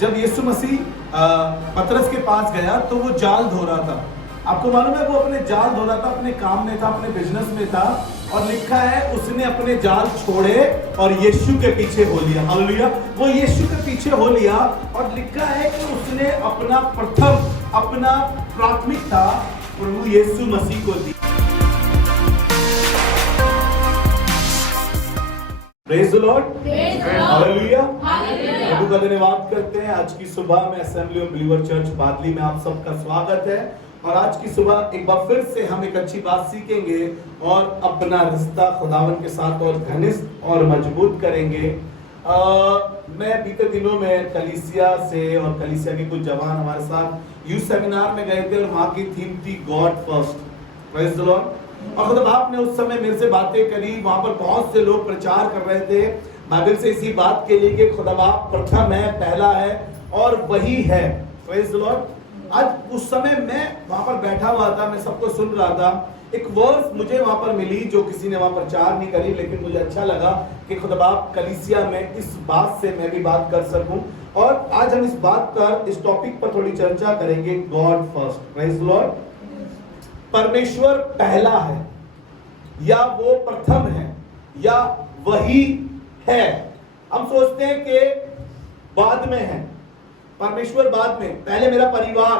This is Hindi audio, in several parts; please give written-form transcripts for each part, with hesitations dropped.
जब यीशु मसीह पतरस के पास गया तो वो जाल धो रहा था। आपको मालूम है वो अपने जाल धो रहा था, अपने काम में था, अपने बिजनेस में था, और लिखा है उसने अपने जाल छोड़े और यीशु के पीछे हो लिया। हालेलुया। वो यीशु के पीछे हो लिया और लिखा है कि उसने अपना प्राथमिकता प्रभु यीशु मसीह को दी। Praise the Lord, hallelujah. प्रभु का धन्यवाद करते हैं। आज की सुबह में assembly of believer church Badli में आप सबका स्वागत है। और आज की सुबह एक बार फिर से हम एक अच्छी बात सीखेंगे और अपना रिश्ता खुदावन के साथ और घनिष्ठ और मजबूत करेंगे। मैं बीते दिनों में कलीसिया से और कलीसिया के कुछ जवान हमारे साथ यूथ सेमिनार में गए थे और वहाँ की थीम थी God first. Praise the Lord. और खुदा बाप ने उस समय मेरे से बातें करी। वहां पर बहुत से लोग प्रचार कर रहे थे बाइबल से इसी बात के लिए कि खुदा बाप प्रथम है, पहला है और वही है। Praise the Lord. आज उस समय मैं वहां पर बैठा हुआ था, मैं सबको सुन रहा था। एक वर्स मुझे वहां पर मिली जो किसी ने वहां प्रचार नहीं करी, लेकिन मुझे अच्छा लगा कि खुदा बाप कलीसिया में इस बात से मैं भी बात कर सकूं। और आज हम इस बात पर, इस टॉपिक पर थोड़ी चर्चा करेंगे, God first. Praise the Lord. परमेश्वर पहला है या वो प्रथम है या वही है। हम सोचते हैं कि बाद में है, परमेश्वर बाद में। पहले मेरा परिवार,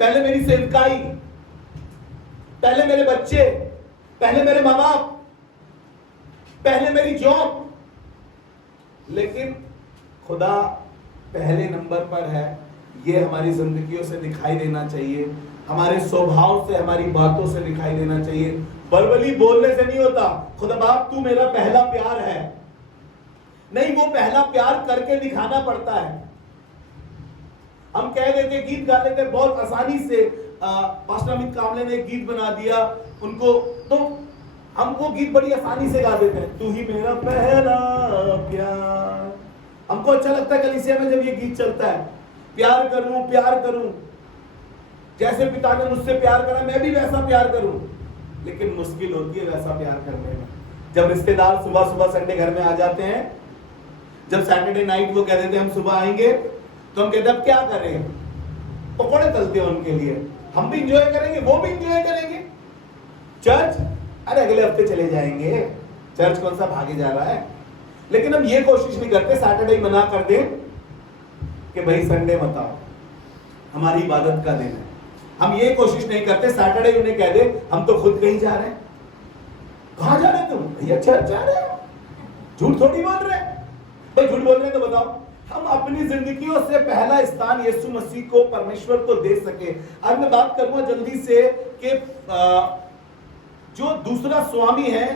पहले मेरी सेवकाई, पहले मेरे बच्चे, पहले मेरे माँ बाप, पहले मेरी जॉब। लेकिन खुदा पहले नंबर पर है। ये हमारी जिंदगियों से दिखाई देना चाहिए, हमारे स्वभाव से, हमारी बातों से दिखाई देना चाहिए। वर्बली बोलने से नहीं होता। खुदा बाप तू मेरा पहला प्यार है, नहीं, वो पहला प्यार करके दिखाना पड़ता है। हम कह देते, गीत गा लेते बहुत आसानी से। पास्टर अमित कामले ने एक गीत बना दिया उनको, तो हम वो गीत बड़ी आसानी से गा देते हैं, तू ही मेरा पहला प्यार। हमको अच्छा लगता है कलीसिया में जब ये गीत चलता है, प्यार करूं, प्यार करूं, जैसे पिता ने मुझसे प्यार करा मैं भी वैसा प्यार करूं। लेकिन मुश्किल होती है वैसा प्यार करने में। जब रिश्तेदार सुबह सुबह संडे घर में आ जाते हैं, जब सैटरडे नाइट वो कह देते हैं हम सुबह आएंगे, तो हम कहते हैं अब क्या करें, पकौड़े तलते हैं उनके लिए। हम भी इंजॉय करेंगे, वो भी इंजॉय करेंगे। चर्च, अरे अगले हफ्ते चले जाएंगे, चर्च कौन सा भागे जा रहा है। लेकिन हम ये कोशिश नहीं करते सैटरडे मना कर दें कि भाई संडे मत आओ, हमारी इबादत का दिन है। हम ये कोशिश नहीं करते सैटरडे उन्हें कह दे हम तो खुद कहीं जा रहे हैं। कहां जा रहे हैं तुम? भैया चर्च जा रहे हो। झूठ थोड़ी बोल रहे भाई, झूठ बोल रहे तो बताओ। हम अपनी जिंदगियों से पहला स्थान यीशु मसीह को, परमेश्वर को दे सके। आज मैं बात करूंगा जल्दी से कि जो दूसरा स्वामी है,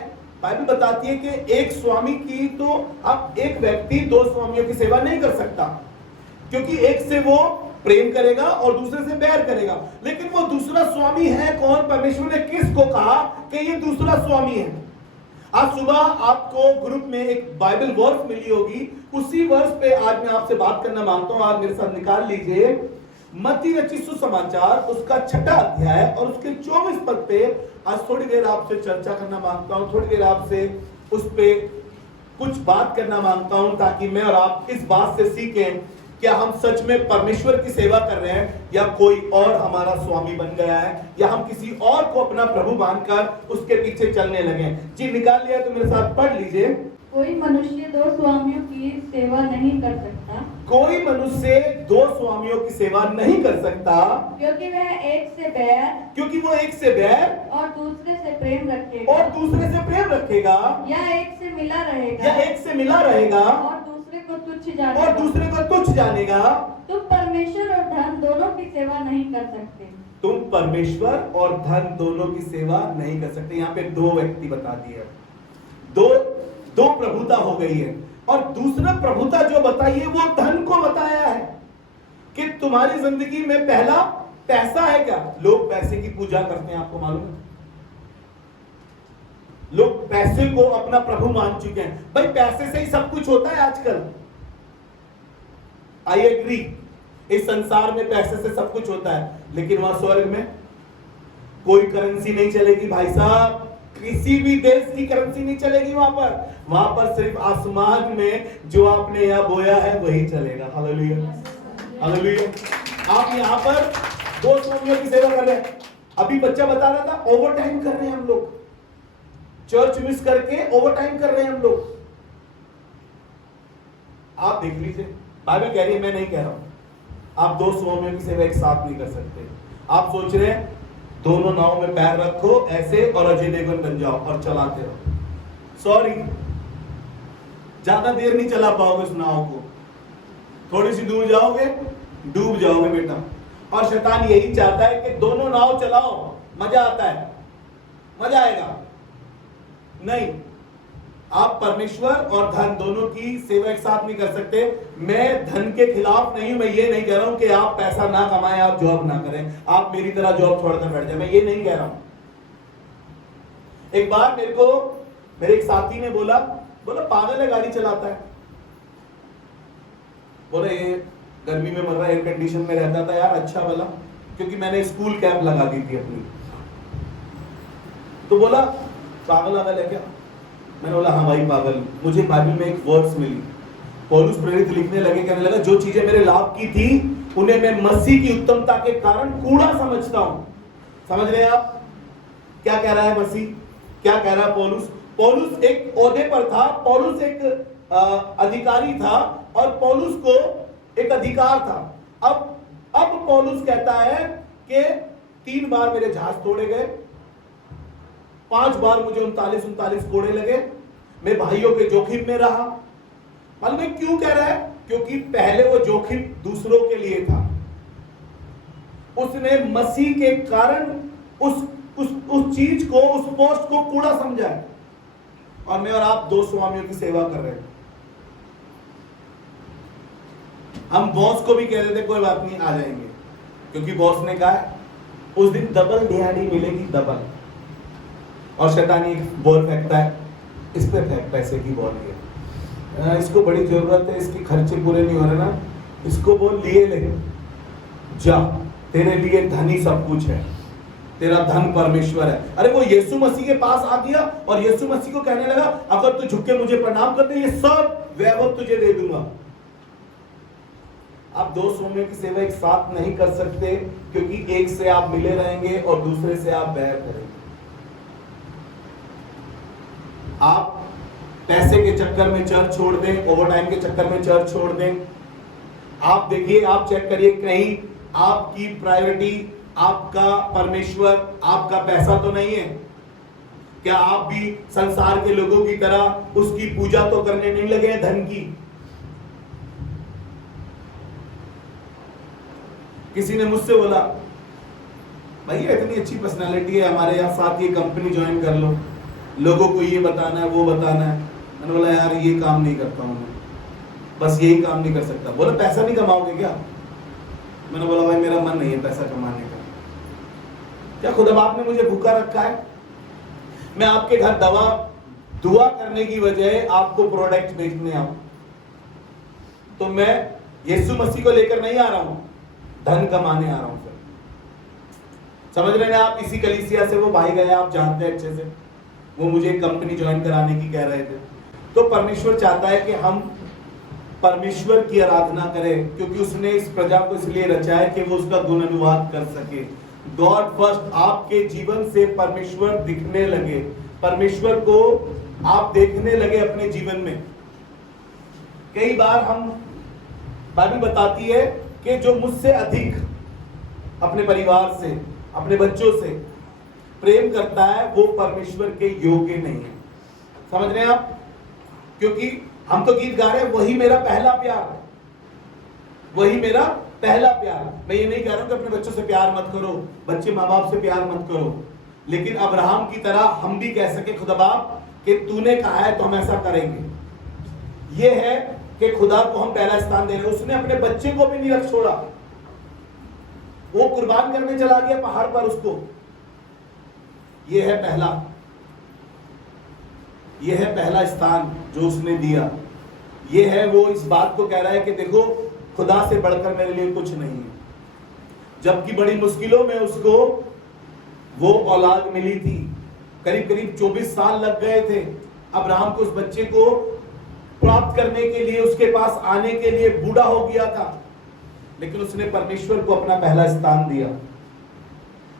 बाइबल बताती है कि एक स्वामी की, तो अब एक व्यक्ति दो स्वामियों की सेवा नहीं कर सकता, क्योंकि एक से वो प्रेम करेगा और दूसरे से बैर करेगा। लेकिन वो दूसरा स्वामी है कौन? परमेश्वर ने किसको कहा कि ये दूसरा स्वामी है? आज सुबह आपको ग्रुप में एक बाइबल वर्स मिली होगी, उसी वर्स पे आज मैं आपसे बात करना मांगता हूं। आज मेरे साथ निकाल लीजिए मत्ती रचित सुसमाचार, उसका 6वां अध्याय और उसके 24 पद पे आज थोड़ी देर आपसे चर्चा करना मांगता हूं। थोड़ी देर आपसे उस पे कुछ बात करना मांगता हूं, ताकि मैं और आप इस बात से सीखें क्या हम सच में परमेश्वर की सेवा कर रहे हैं या कोई और हमारा स्वामी बन गया है, या हम किसी और को अपना प्रभु मानकर उसके पीछे चलने लगे। जी निकाल लिया तो मेरे साथ पढ़ लीजिए। कोई मनुष्य दो स्वामियों की सेवा नहीं कर सकता। कोई मनुष्य दो स्वामियों की सेवा नहीं कर सकता, क्योंकि वो एक से बैर और दूसरे से प्रेम रखेगा, या एक से मिला रहेगा और दूसरे को तुच्छ जानेगा। तुम परमेश्वर और धन दोनों की सेवा नहीं कर सकते। तुम परमेश्वर और धन दोनों की सेवा नहीं कर सकते। यहाँ पे दो व्यक्ति बता दिए, दो प्रभुता हो गई है। और दूसरा प्रभुता जो बताई है वो धन को बताया है कि तुम्हारी जिंदगी में पहला पैसा है क्या? लोग पैसे की पूजा करते हैं, आपको मालूम है? लोग पैसे को अपना प्रभु मान चुके हैं। भाई पैसे से ही सब कुछ होता है आजकल। आई एग्री, इस संसार में पैसे से सब कुछ होता है, लेकिन वहां स्वर्ग में कोई करेंसी नहीं चलेगी भाई साहब। किसी भी देश की करेंसी नहीं चलेगी वहां पर सिर्फ आसमान में जो आपने यहाँ बोया है वही चलेगा। Hallelujah, hallelujah. आप यहाँ पर 2 स्वामियों की सेवा कर रहे हैं। अभी बच्चा बता रहा था ओवर टाइम कर रहे हैं हम लोग, चर्च मिस करके ओवर टाइम कर रहे हैं हम लोग। आप देख लीजिए, बाइबल कह रही है, मैं नहीं कह रहा हूं। आप 2 स्वामियों की सेवा एक साथ नहीं कर सकते। आप सोच रहे हैं दोनों नाव में पैर रखो ऐसे और अजय देवगन बन जाओ और चलाते रहो। सॉरी, ज्यादा देर नहीं चला पाओगे उस नाव को। थोड़ी सी दूर जाओगे, डूब जाओगे बेटा। और शैतान यही चाहता है कि दोनों नाव चलाओ, मजा आता है, मजा आएगा। नहीं, आप परमेश्वर और धन दोनों की सेवा एक साथ नहीं कर सकते। मैं धन के खिलाफ नहीं हूं। मैं ये नहीं कह रहा हूं कि आप पैसा ना कमाएं, आप जॉब ना करें, आप मेरी तरह जॉब छोड़कर बैठ जाए, मैं ये नहीं कह रहा हूं। एक बार मेरे एक साथी ने बोला पागल है, गाड़ी चलाता है। बोला ये गर्मी में मर रहा है, एयर कंडीशन में रहता था यार, अच्छा वाला, क्योंकि मैंने स्कूल कैप लगा दी थी अपनी। तो बोला पागल है क्या? मैंने बोला हाँ भाई पागल। मुझे बाइबल में एक वर्ड्स मिली, पौलुस प्रेरित लिखने लगे, कहने लगा जो चीजें मेरे लाभ की थी उन्हें मैं मसीह की उत्तमता के कारण कूड़ा समझता हूं। समझ रहे हैं आप क्या कह रहा है मसीह, क्या कह रहा है पौलुस? पौलुस एक ओहदे पर था, पौलुस एक अधिकारी था और पौलुस को एक अधिकार था। अब पौलुस कहता है कि 3 बार मेरे जहाज तोड़े गए, 5 बार मुझे 39 कोड़े लगे, मैं भाइयों के जोखिम में रहा। मालूम है क्यों कह रहा है? क्योंकि पहले वो जोखिम दूसरों के लिए था। उसने मसीह के कारण उस चीज को, उस पोस्ट को कूड़ा समझा है। और मैं और आप 2 स्वामियों की सेवा कर रहे हैं। हम बॉस को भी कह देते कोई बात नहीं, आ जाएंगे, क्योंकि बॉस ने कहा है उस दिन डबल दिहाड़ी मिलेगी, डबल। और शैतान एक बॉल फेंकता है, इस पे फेंक, पैसे की बॉल है, इसको बड़ी जरूरत है, इसके खर्चे पूरे नहीं हो रहे ना, इसको बोल लिए ले जा, तेरे लिए धन ही सब कुछ है, तेरा धन परमेश्वर है। अरे वो यीशु मसीह के पास आ गया और यीशु मसीह को कहने लगा अगर तू झुक के मुझे प्रणाम कर दे, ये सब वैभव तुझे दे दूंगा। आप 2 स्वामियों की सेवा एक साथ नहीं कर सकते, क्योंकि एक से आप मिले रहेंगे और दूसरे से आप बैर करेंगे। आप पैसे के चक्कर में चर्च छोड़ दें, ओवरटाइम के चक्कर में चर्च छोड़ दें। आप देखिए, आप चेक करिए, कहीं आपकी प्रायोरिटी आपका परमेश्वर, आपका पैसा तो नहीं है। क्या आप भी संसार के लोगों की तरह उसकी पूजा तो करने नहीं लगे हैं धन की? किसी ने मुझसे बोला भैया इतनी अच्छी पर्सनालिटी है हमारे यहाँ, साथ ये कंपनी ज्वाइन कर लो, लोगों को ये बताना है वो बताना है। मैंने बोला यार ये काम नहीं करता हूँ मैं, बस यही काम नहीं कर सकता। बोला पैसा नहीं कमाओगे क्या? मैंने बोला भाई मेरा मन नहीं है पैसा कमाने का। क्या खुदा बाप ने मुझे भूखा रखा है? मैं आपके घर दुआ करने की बजाय आपको प्रोडक्ट बेचने आऊं? तो मैं यीशु मसीह को लेकर नहीं आ रहा हूं, धन कमाने आ रहा हूं। सर समझ रहे हैं आप? इसी कलीसिया से वो भाई गए, आप जानते हैं अच्छे से, वो मुझे कंपनी ज्वाइन कराने की कह रहे थे। तो परमेश्वर चाहता है कि हम परमेश्वर की आराधना करें, क्योंकि उसने इस प्रजा को इसलिए रचा है कि वो उसका गुण अनुवाद कर सके। गॉड फर्स्ट, आपके जीवन से परमेश्वर दिखने लगे, परमेश्वर को आप देखने लगे अपने जीवन में। कई बार हम बाइबल बताती है कि जो मुझसे अधिक अपने परिवार से, अपने बच्चों से प्रेम करता है वो परमेश्वर के योग्य नहीं है। समझ रहे हैं आप? क्योंकि हम तो गीत गा रहे हैं, वही मेरा पहला प्यार है, वही मेरा पहला प्यार। मैं ये नहीं कह रहा हूं कि अपने बच्चों से प्यार मत करो, बच्चे माँ बाप से प्यार मत करो, लेकिन अब्राहम की तरह हम भी कह सके खुदा बाप कि तूने कहा है तो हम ऐसा करेंगे। ये है कि खुदा को हम पहला स्थान दे रहे हैं। उसने अपने बच्चे को भी नहीं रख छोड़ा, वो कुर्बान करने चला गया पहाड़ पर उसको। ये है पहला स्थान जो उसने दिया। ये है वो इस बात को कह रहा है कि देखो खुदा से बढ़कर मेरे लिए कुछ नहीं है। जबकि बड़ी मुश्किलों में उसको वो औलाद मिली थी, करीब करीब 24 साल लग गए थे अब्राहम को उस बच्चे को प्राप्त करने के लिए, उसके पास आने के लिए। बूढ़ा हो गया था, लेकिन उसने परमेश्वर को अपना पहला स्थान दिया।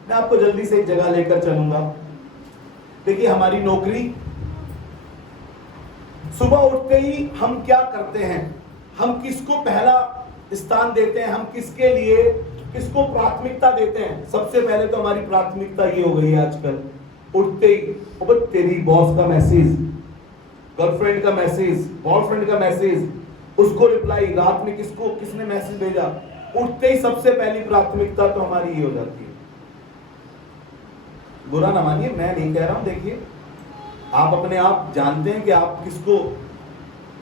मैं आपको जल्दी से एक जगह लेकर चलूंगा। देखिए, हमारी नौकरी, सुबह उठते ही हम क्या करते हैं, हम किसको पहला स्थान देते हैं, हम किसके लिए, किसको प्राथमिकता देते हैं। सबसे पहले तो हमारी प्राथमिकता ये हो गई है आजकल, उठते ही ओ तेरी बॉस का मैसेज, गर्लफ्रेंड का मैसेज, बॉयफ्रेंड का मैसेज, उसको रिप्लाई, रात में किसने मैसेज भेजा, उठते ही सबसे पहली प्राथमिकता तो हमारी ये हो जाती है। बुरा ना मानिए, मैं नहीं कह रहा हूं। देखिए, आप अपने आप जानते हैं कि आप किसको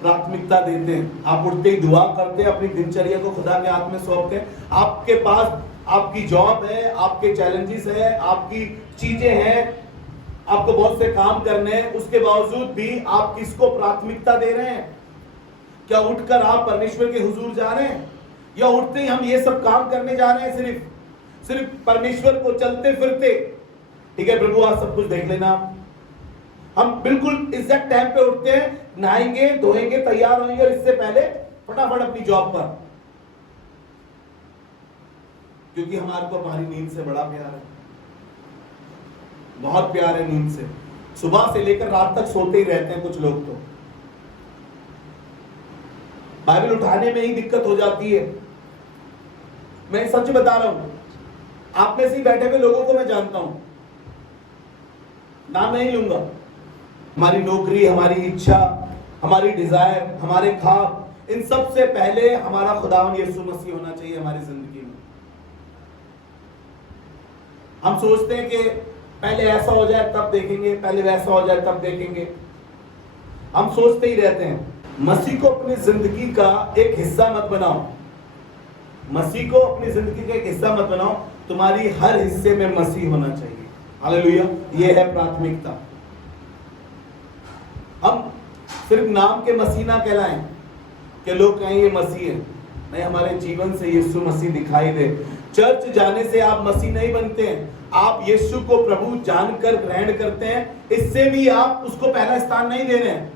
प्राथमिकता देते हैं। आप उठते ही दुआ करते हैं, अपनी दिनचर्या को खुदा के हाथ में सौंपते हैं। आपके पास आपकी जॉब है, आपके चैलेंजेस है, आपकी चीजें हैं, आपको बहुत से काम करने हैं, उसके बावजूद भी आप किसको प्राथमिकता दे रहे हैं? क्या उठकर आप परमेश्वर के हुजूर जा रहे हैं, या उठते ही हम ये सब काम करने जा रहे हैं, सिर्फ परमेश्वर को चलते फिरते? ठीक है प्रभु, आज सब कुछ देख लेना। हम बिल्कुल एग्जैक्ट टाइम पे उठते हैं, नहाएंगे, धोएंगे, तैयार होंगे, और इससे पहले फटाफट अपनी जॉब पर, क्योंकि हमारे को हमारी नींद से बड़ा प्यार है, बहुत प्यार है नींद से। सुबह से लेकर रात तक सोते ही रहते हैं कुछ लोग तो। बाइबल उठाने में ही दिक्कत हो जाती है। मैं सच बता रहा हूं, आप में से बैठे हुए लोगों को मैं जानता हूं, नाम नहीं लूंगा। हमारी नौकरी, हमारी इच्छा, हमारी डिजायर, हमारे ख्वाब, इन सब से पहले हमारा खुदावन यीशु मसीह होना चाहिए हमारी जिंदगी में। हम सोचते हैं कि पहले ऐसा हो जाए तब देखेंगे, पहले वैसा हो जाए तब देखेंगे, हम सोचते ही रहते हैं। मसीह को अपनी जिंदगी का एक हिस्सा मत बनाओ, मसीह को अपनी जिंदगी का एक हिस्सा मत बनाओ, तुम्हारी हर हिस्से में मसीह होना चाहिए। हालेलुया, ये है प्राथमिकता। हम सिर्फ नाम के मसीह ना कहलाएं कि लोग कहें ये मसीह है, नहीं, हमारे जीवन से यीशु मसीह दिखाई दे। चर्च जाने से आप मसीह नहीं बनते हैं, आप यीशु को प्रभु जानकर ग्रहण करते हैं, इससे भी आप उसको पहला स्थान नहीं दे रहे हैं।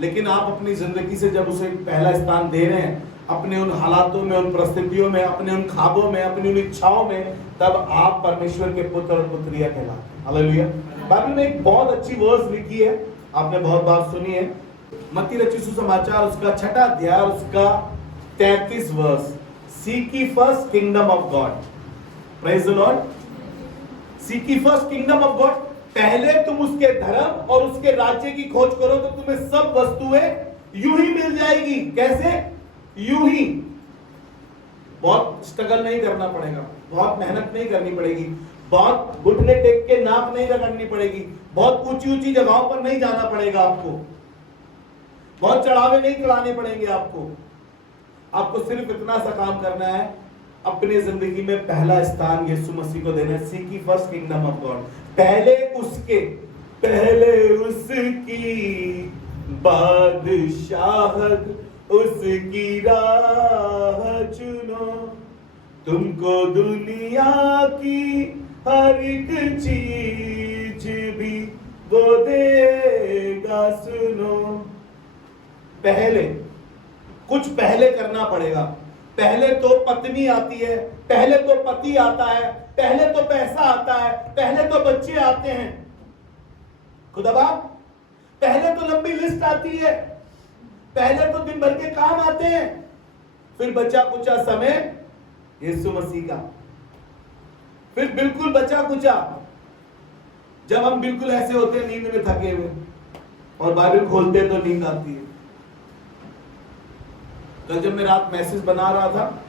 लेकिन आप अपनी जिंदगी से जब उसे पहला स्थान दे रहे हैं, अपने उन हालातों में, उन परिस्थितियों में, अपने उन ख्वाबों में, अपनी उन इच्छाओं में, तब आप परमेश्वर के पुत्र और पुत्रियां कहलाते हैं। हालेलुया। बाइबल में एक बहुत अच्छी वर्स लिखी है, आपने बहुत बार सुनी है, मत्ती रचित सुसमाचार उसका 6वां अध्याय, उसका 33 verse. Seek ye first kingdom of God. Praise the Lord. Seek ye first kingdom of God. पहले तुम उसके धर्म और उसके राज्य की खोज करो तो तुम्हें सब वस्तुएं यूं ही मिल जाएगी। कैसे? यूं ही। बहुत स्ट्रगल नहीं करना पड़ेगा, बहुत मेहनत नहीं करनी पड़ेगी, बहुत घुटने टेक के नाक नहीं रगड़नी पड़ेगी, बहुत ऊंची ऊंची जगहों पर नहीं जाना पड़ेगा आपको, बहुत चढ़ावे नहीं चढ़ाने पड़ेंगे आपको। आपको सिर्फ इतना सा काम करना है, अपनी जिंदगी में पहला स्थान यीशु मसीह को देना है। Seek ye first kingdom of God. पहले उसकी बादशाहत, उसकी राह चुनो, तुमको दुनिया की हर एक चीज भी वो देगा, सुनो। पहले कुछ पहले करना पड़ेगा। पहले तो पत्नी आती है, पहले तो पति आता है, पहले तो पैसा आता है, पहले तो बच्चे आते हैं। खुदाबा, पहले तो लंबी लिस्ट आती है, पहले तो दिन भर के काम आते हैं, फिर बचा कुचा समय यीशु मसीह का, फिर बिल्कुल बचा कुचा जब हम बिल्कुल ऐसे होते हैं नींद में थके हुए और बाइबल खोलते तो नींद आती है। कल जब मैं रात मैसेज बना रहा था,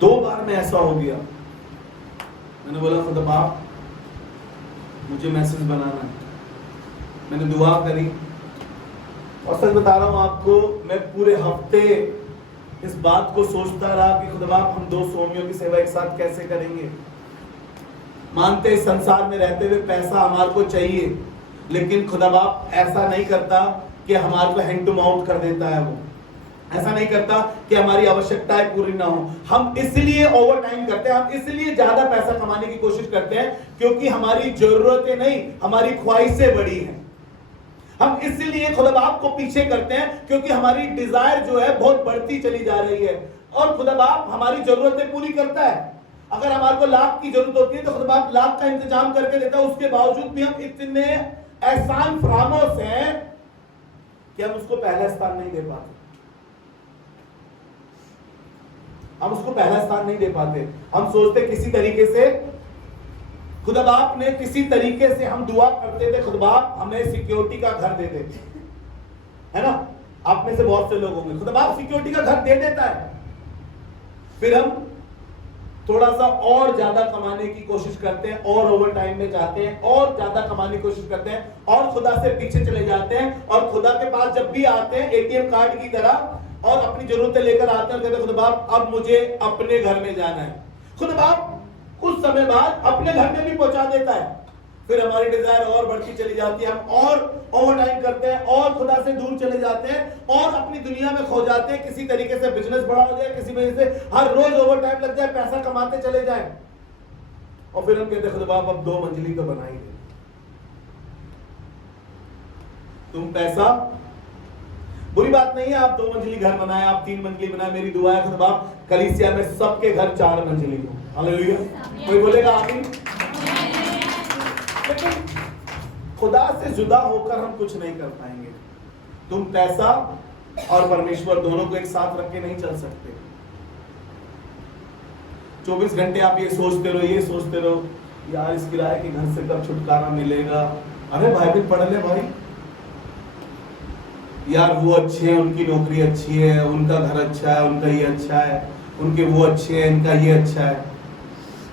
2 बार में ऐसा हो गया, मैंने बोला खुदा मुझे मैसेज बनाना है। मैंने दुआ करी और सच बता रहा हूं आपको, मैं पूरे हफ्ते इस बात को सोचता रहा कि खुदा हम 2 स्वामियों की सेवा एक साथ कैसे करेंगे। मानते संसार में रहते हुए पैसा हमारे को चाहिए, लेकिन खुदा बाप ऐसा नहीं करता कि हमारे को हैंड टू माउथ कर देता है। वो ऐसा नहीं करता कि हमारी आवश्यकताएं पूरी ना हो। हम इसलिए ओवर टाइम करते हैं, हम इसलिए ज्यादा पैसा कमाने की कोशिश करते हैं क्योंकि हमारी जरूरतें नहीं, हमारी ख्वाहिशें बड़ी हैं। हम इसलिए खुदा बाप को पीछे करते हैं क्योंकि हमारी डिजायर जो है बहुत बढ़ती चली जा रही है, और खुदा बाप हमारी जरूरतें पूरी करता है। अगर हमारे को लाख की जरूरत होती है तो खुदा बाप लाख का इंतजाम करके देता है। उसके बावजूद भी हम इतने एहसान फरामोश हैं कि हम उसको पहला स्थान नहीं दे पाते। हम उसको पहला स्थान नहीं दे पाते। हम सोचते किसी तरीके से, खुदा बाप ने किसी तरीके से, हम दुआ करते थे खुदा बाप हमें सिक्योरिटी का घर दे दे, है ना। आप में से बहुत से लोग होंगे, खुदा बाप सिक्योरिटी का घर दे देता है, फिर हम थोड़ा सा और ज्यादा कमाने की कोशिश करते हैं, और ओवर टाइम में जाते हैं, और ज्यादा कमाने की कोशिश करते हैं, और खुदा से पीछे चले जाते हैं। और खुदा के पास जब भी आते हैं एटीएम कार्ड की तरह और अपनी जरूरतें लेकर आते हैं और कहते हैं खुदा बाप अब मुझे अपने घर में जाना है। खुदा बाप कुछ समय बाद अपने घर में भी पहुंचा देता है, फिर हमारी डिजायर और बढ़ती चली जाती है, हम और ओवर टाइम करते हैं, और खुदा से दूर चले जाते हैं, और अपनी दुनिया में खो जाते हैं। किसी तरीके से बिजनेस बड़ा हो जाए, किसी वजह से हर रोज ओवर टाइम लग जाए, पैसा कमाते चले जाए, और फिर हम कहते हैं खुदा बाप अब 2 मंजिली तो बना ही दे। तुम पैसा, बुरी बात नहीं है आप 2 मंजिली घर बनाए, आप 3 मंजिली बनाए। मेरी दुआ है खुदा बाप कलीसिया में सबके घर 4 मंजिली हो। हालेलुया। कोई बोलेगा आमीन। लेकिन खुदा से जुदा होकर हम कुछ नहीं कर पाएंगे। तुम पैसा और परमेश्वर दोनों को एक साथ रख के नहीं चल सकते। 24 घंटे आप ये सोचते रहो यार इस किराए के घर से कब छुटकारा मिलेगा। अरे बाइबल पढ़ ले भाई, यार वो अच्छे हैं, उनकी नौकरी अच्छी है, उनका घर अच्छा है, उनका ये अच्छा है, उनके वो अच्छे हैं, इनका ये अच्छा है।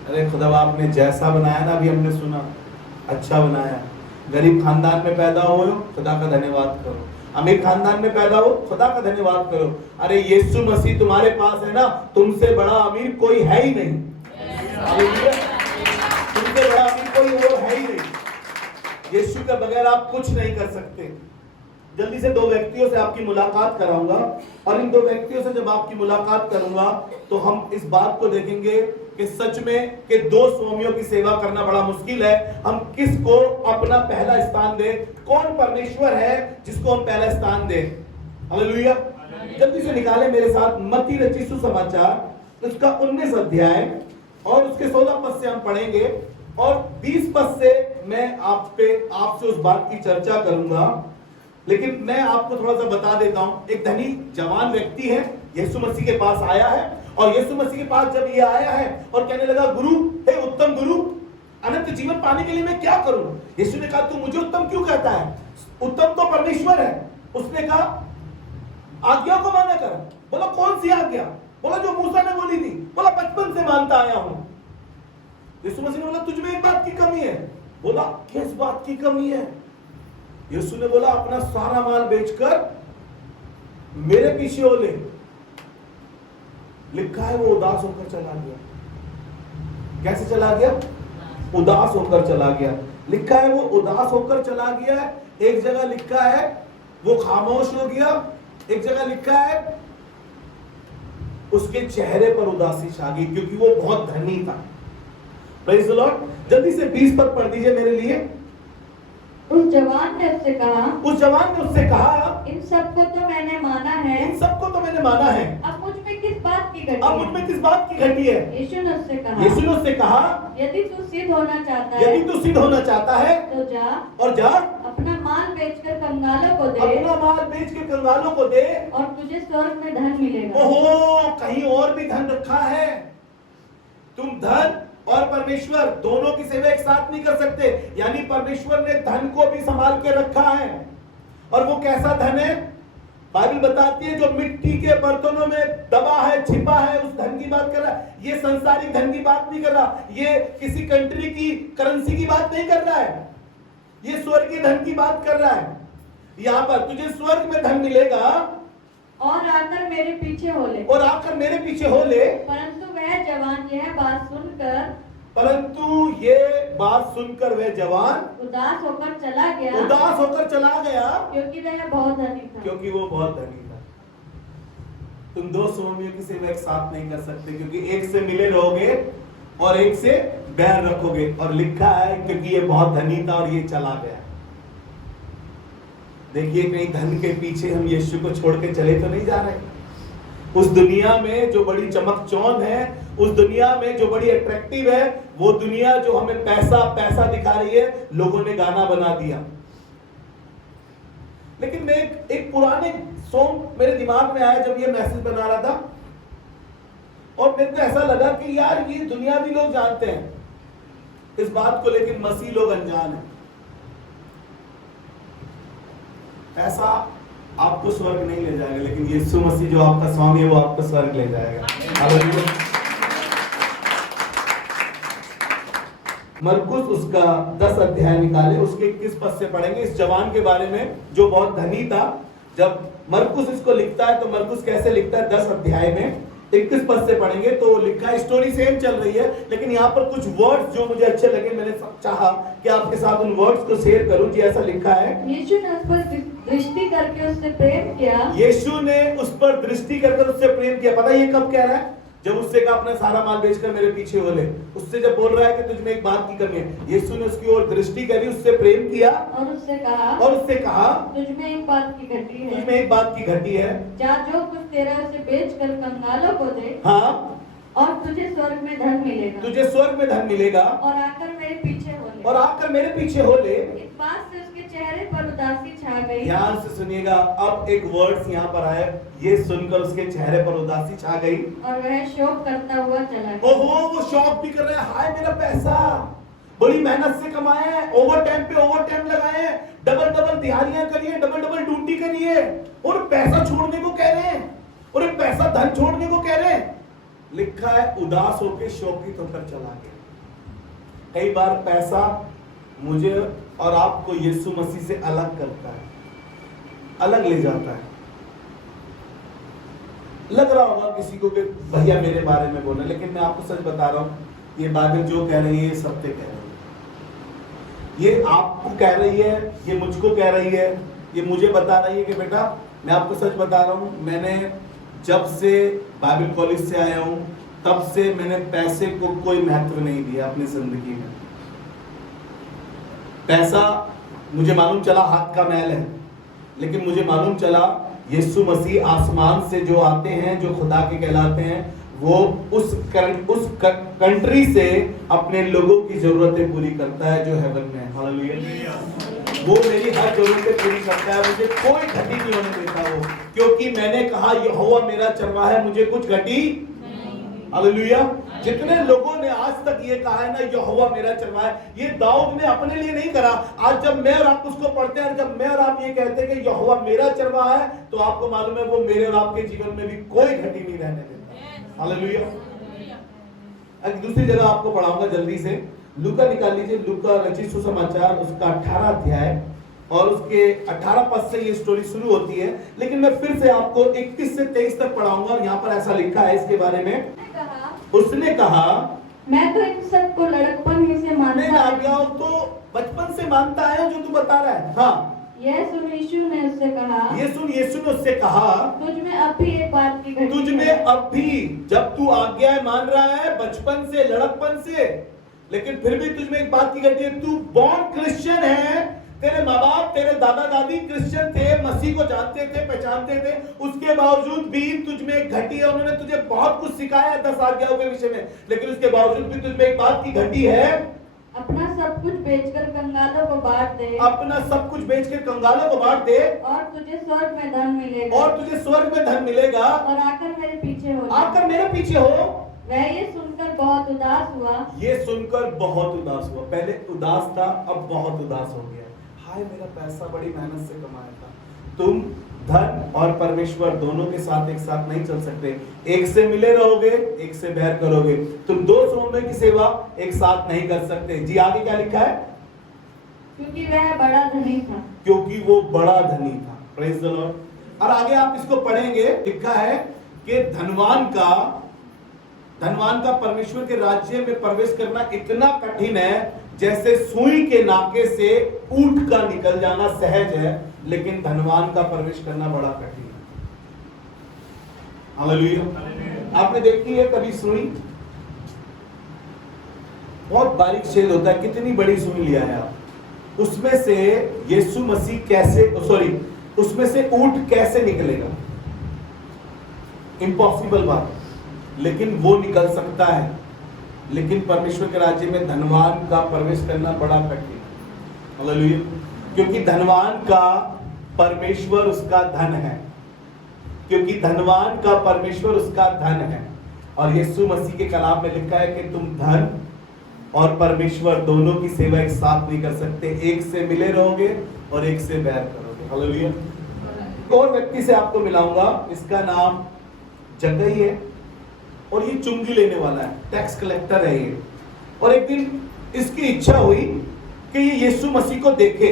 अरे खुदा बाप ने जैसा बनाया ना, अभी हमने सुना, अच्छा बनाया। गरीब खानदान में पैदा हो, खुदा का धन्यवाद करो। अमीर खानदान में पैदा हो, खुदा का धन्यवाद करो। अरे यीशु मसीह तुम्हारे पास है ना, तुमसे बड़ा अमीर कोई है ही नहीं। तुमसे बड़ा अमीर कोई और है ही नहीं। यीशु के बगैर आप कुछ नहीं कर सकते। जल्दी से 2 व्यक्तियों से आपकी मुलाकात कराऊंगा, और इन 2 व्यक्तियों से जब आपकी मुलाकात करूंगा तो हम इस बात को देखेंगे कि सच में कि 2 स्वामियों की सेवा करना बड़ा मुश्किल है। हम किसको अपना पहला स्थान दें, कौन परमेश्वर है जिसको हम पहला स्थान दें। हालेलुया। जल्दी से निकाले मेरे साथ मत्ती रचित सुसमाचार उसका 19 अध्याय और उसके 16 पद से हम पढ़ेंगे, और 20 पद से मैं आपसे उस बात की चर्चा करूंगा। लेकिन मैं आपको थोड़ा सा बता देता हूं। एक धनी जवान व्यक्ति है, यीशु मसीह के पास आया है, और यीशु मसीह के पास जब ये आया है और कहने लगा गुरु, हे उत्तम गुरु, अनंत जीवन पाने के लिए मैं क्या करूं। यीशु ने कहा तू मुझे उत्तम क्यों कहता है, उत्तम तो परमेश्वर है। उसने कहा आज्ञा को माना कर। बोला कौन सी आज्ञा। बोला जो मूसा ने बोली थी। बोला बचपन से मानता आया हूं। यीशु मसीह ने बोला तुझ में एक बात की कमी है। बोला किस बात की कमी है। यीशु ने बोला अपना सारा माल बेचकर मेरे पीछे हो ले। लिखा है वो उदास होकर चला गया। कैसे चला गया, उदास होकर चला गया। लिखा है वो उदास होकर चला गया। एक जगह लिखा है वो खामोश हो गया, एक जगह लिखा है उसके चेहरे पर उदासी छा गई क्योंकि वो बहुत धनी था। Praise the Lord. जल्दी से 20 पद पढ़ दीजिए मेरे लिए। उस जवान ने उससे कहा, इन सबको तो मैंने माना है। इन सबको तो मैंने माना है। अब मुझ में किस बात की घटी अब मुझ में किस बात की घटी है। यीशु ने उससे कहा, यदि तू सिद्ध होना चाहता है तो जा अपना माल बेचकर कंगालों को दे और तुझे स्वर्ग में धन मिलेगा। ओहो, कहीं और भी धन रखा है। तुम धन और परमेश्वर दोनों की सेवा एक साथ नहीं कर सकते। यानी परमेश्वर ने धन को भी संभाल के रखा है। और वो कैसा धन है, बाइबल बताती है जो मिट्टी के बर्तनों में दबा है, छिपा है, उस धन की बात कर रहा है। ये संसारिक धन की बात नहीं कर रहा, ये किसी कंट्री की करेंसी की बात नहीं कर रहा है, ये स्वर्गीय धन की बात कर रहा है। यहाँ पर तुझे स्वर्ग में धन मिलेगा और आकर मेरे पीछे हो ले। परंतु वह जवान यह बात सुनकर वह जवान उदास होकर चला गया क्योंकि वह बहुत धनी था। तुम दो स्वामियों की सेवा एक साथ नहीं कर सकते, क्योंकि एक से मिले रहोगे और एक से बैर रखोगे। और लिखा है क्योंकि ये बहुत धनी था और ये चला गया। देखिए, कहीं धन के पीछे हम यीशु को छोड़ के चले तो नहीं जा रहे। उस दुनिया में जो बड़ी चमकचौंध है, उस दुनिया में जो बड़ी अट्रैक्टिव है, वो दुनिया जो हमें पैसा पैसा दिखा रही है, लोगों ने गाना बना दिया। लेकिन मैं एक पुराने सॉन्ग मेरे दिमाग में आया जब ये मैसेज बना रहा था, और मेरे को ऐसा लगा कि यार ये दुनियावी लोग जानते हैं इस बात को, लेकिन मसीह लोग अनजान हैं। पैसा आपको स्वर्ग नहीं ले जाएगा, लेकिन यीशु मसीह जो आपका स्वामी है वो आपको स्वर्ग ले जाएगा। हालेलुया। मरकुस उसका 10 अध्याय निकाले, उसके 21 पद से पढ़ेंगे इस जवान के बारे में जो बहुत धनी था। जब मरकुस इसको लिखता है तो मरकुस कैसे लिखता है, 10 अध्याय में 21 पद से पढ़ेंगे तो लिखा है, स्टोरी सेम चल रही है, लेकिन यहाँ पर कुछ वर्ड्स जो मुझे अच्छे लगे, मैंने चाहा कि आपके साथ उन वर्ड्स को शेयर करूं। जी ऐसा लिखा है, यीशु ने उस पर दृष्टि करके उससे प्रेम किया। यीशु ने उस पर दृष्टि करके उससे प्रेम किया। पता है ये कब कह रहा है? जब उससे कहा अपना सारा माल बेचकर मेरे पीछे हो ले। उससे जब बोल रहा है कि तुझमें एक बात की कमी है, यीशु ने उसकी ओर दृष्टि करी, उससे प्रेम किया और उससे कहा तुझमें एक बात की घटी है, तुझमें एक बात की घटी है, जा जो कुछ तेरा उसे बेचकर कंगालों को दे, हाँ, और तुझे स्वर्ग में धन मिलेगा, तुझे स्वर्ग में धन मिलेगा, और आकर मेरे पीछे हो ले, और आकर मेरे पीछे हो ले। इस बात से उसके चेहरे पर उदासी छा गई। ध्यान से सुनिएगा, अब एक वर्ड्स यहाँ पर आए, ये सुनकर उसके चेहरे पर उदासी छा गई और वह शोक करता हुआ चला गया। ओहो, वो शौक भी कर रहा है, हाय मेरा पैसा बड़ी मेहनत से कमाए हैं, ओवर टाइम पे ओवर टाइम लगाए हैं, डबल डबल दिहाड़ियां करिए, डबल डबल ड्यूटी करिए, और पैसा छोड़ने को कह रहे हैं, और एक पैसा धन छोड़ने को कह रहे हैं। लिखा है उदास होकर शोकित होकर चला गया। कई बार पैसा मुझे और आपको यीशु मसीह से अलग करता है, अलग ले जाता है। लग रहा होगा किसी को कि भैया मेरे बारे में बोला, लेकिन मैं आपको सच बता रहा हूं, ये बाइबल जो कह रही है ये सत्य कह रही है। ये आपको कह रही है, ये मुझको कह रही है, ये मुझे बता रही है कि बेटा मैं आपको सच बता रहा हूं, मैंने जब से बाइबल कॉलेज से आया हूं तब से मैंने पैसे को कोई महत्व नहीं दिया अपनी जिंदगी में। पैसा मुझे मालूम चला हाथ का मैल है, लेकिन मुझे मालूम चला यीशु मसीह आसमान से जो आते हैं, जो खुदा के कहलाते हैं, वो उस कंट्री से अपने लोगों की जरूरतें पूरी करता है जो हेवन में है। हालेलुया। वो मेरी हर जरूरतें पूरी करता है, मुझे कोई घटी नहीं होने देता वो, क्योंकि मैंने कहा यहोवा मेरा चरवाहा है, मुझे कुछ घटी। हालेलुया। जितने लोगों ने आज तक ये कहा है ना यहोवा मेरा चरवाहा है, ये दाऊद ने अपने लिए नहीं करा। आज जब मैं और आप उसको पढ़ते हैं, जब मैं और आप ये कहते हैं कि यहोवा मेरा चरवाहा है, तो आपको मालूम है वो मेरे और आपके जीवन में भी कोई घटी नहीं रहने देता। हालेलुया। एक दूसरी जगह आपको पढ़ाऊंगा जल्दी से, लूका निकाल लीजिए, लूका रचित सुसमाचार उसका 18 अध्याय और उसके 18 पद से ये स्टोरी शुरू होती है, लेकिन मैं फिर से आपको 21 से 23 तक पढ़ाऊंगा। और यहाँ पर ऐसा लिखा है इसके बारे में, उसने कहा मैं तो इन सबको लड़कपन ही से मानता हूं, तो बचपन से मानता है जो तू बता रहा है। हाँ, यह सुन यीशु ने उससे कहा, यीशु ने उससे कहा, तुझ में अब भी एक बात की घटी, तुझ में अब भी, जब तू आज्ञाएं मान रहा है बचपन से लड़कपन से, लेकिन फिर भी तुझ में एक बात की घटी है। तू बॉर्न क्रिश्चियन है, तेरे माँ बाप तेरे दादा दादी क्रिश्चियन थे, मसीह को जानते थे, पहचानते थे, उसके बावजूद भी तुझ में एक घटी है। उन्होंने तुझे बहुत कुछ सिखाया 10 आज्ञाओं के विषय में, लेकिन उसके बावजूद भी तुझ में एक बात की घटी है, अपना सब कुछ बेचकर कंगालों को बांट दे, अपना सब कुछ बेचकर कंगालों को बांट दे, और तुझे स्वर्ग में धन मिलेगा, और तुझे स्वर्ग में धन मिलेगा, और आकर मेरे पीछे हो, आकर मेरे पीछे हो। वह ये सुनकर बहुत उदास हुआ, ये सुनकर बहुत उदास हुआ। पहले उदास था, अब बहुत उदास हो गया। हाय मेरा पैसा बड़ी मेहनत से कमाया था। तुम धन और परमेश्वर दोनों के साथ एक साथ नहीं चल सकते, एक से मिले रहोगे, एक से बैर करोगे। तुम दो स्वामियों की सेवा एक साथ नहीं कर सकते। जी आगे क्या लिखा है, क्योंकि वह बड़ा धनी था, क्योंकि वो बड़ा धनी था। Praise the Lord. और आगे आप इसको पढ़ेंगे, लिखा है कि धनवान का परमेश्वर के राज्य में प्रवेश करना इतना कठिन है जैसे सुई के नाके से ऊंट का निकल जाना सहज है, लेकिन धनवान का प्रवेश करना बड़ा कठिन है। हालेलुया। आपने देखी है कभी सुई? बहुत बारीक छेद होता है, कितनी बड़ी सुई लिया है आप, उसमें से यीशु मसीह कैसे, उसमें से ऊंट कैसे निकलेगा? इम्पॉसिबल बात, लेकिन वो निकल सकता है। लेकिन परमेश्वर के राज्य में धनवान का प्रवेश करना बड़ा कठिन है। हालेलुया। क्योंकि धनवान का परमेश्वर उसका धन है, क्योंकि धनवान का परमेश्वर उसका धन है। और यीशु मसीह के कलाम में लिखा है कि तुम धन और परमेश्वर दोनों की सेवा एक साथ नहीं कर सकते, एक से मिले रहोगे और एक से बैर करोगे। हालेलुया। एक और व्यक्ति से आपको मिलाऊंगा, इसका नाम जक्कई है और ये चुंगी लेने वाला है, टैक्स कलेक्टर है ये। और एक दिन इसकी इच्छा हुई कि ये यीशु मसीह को देखे,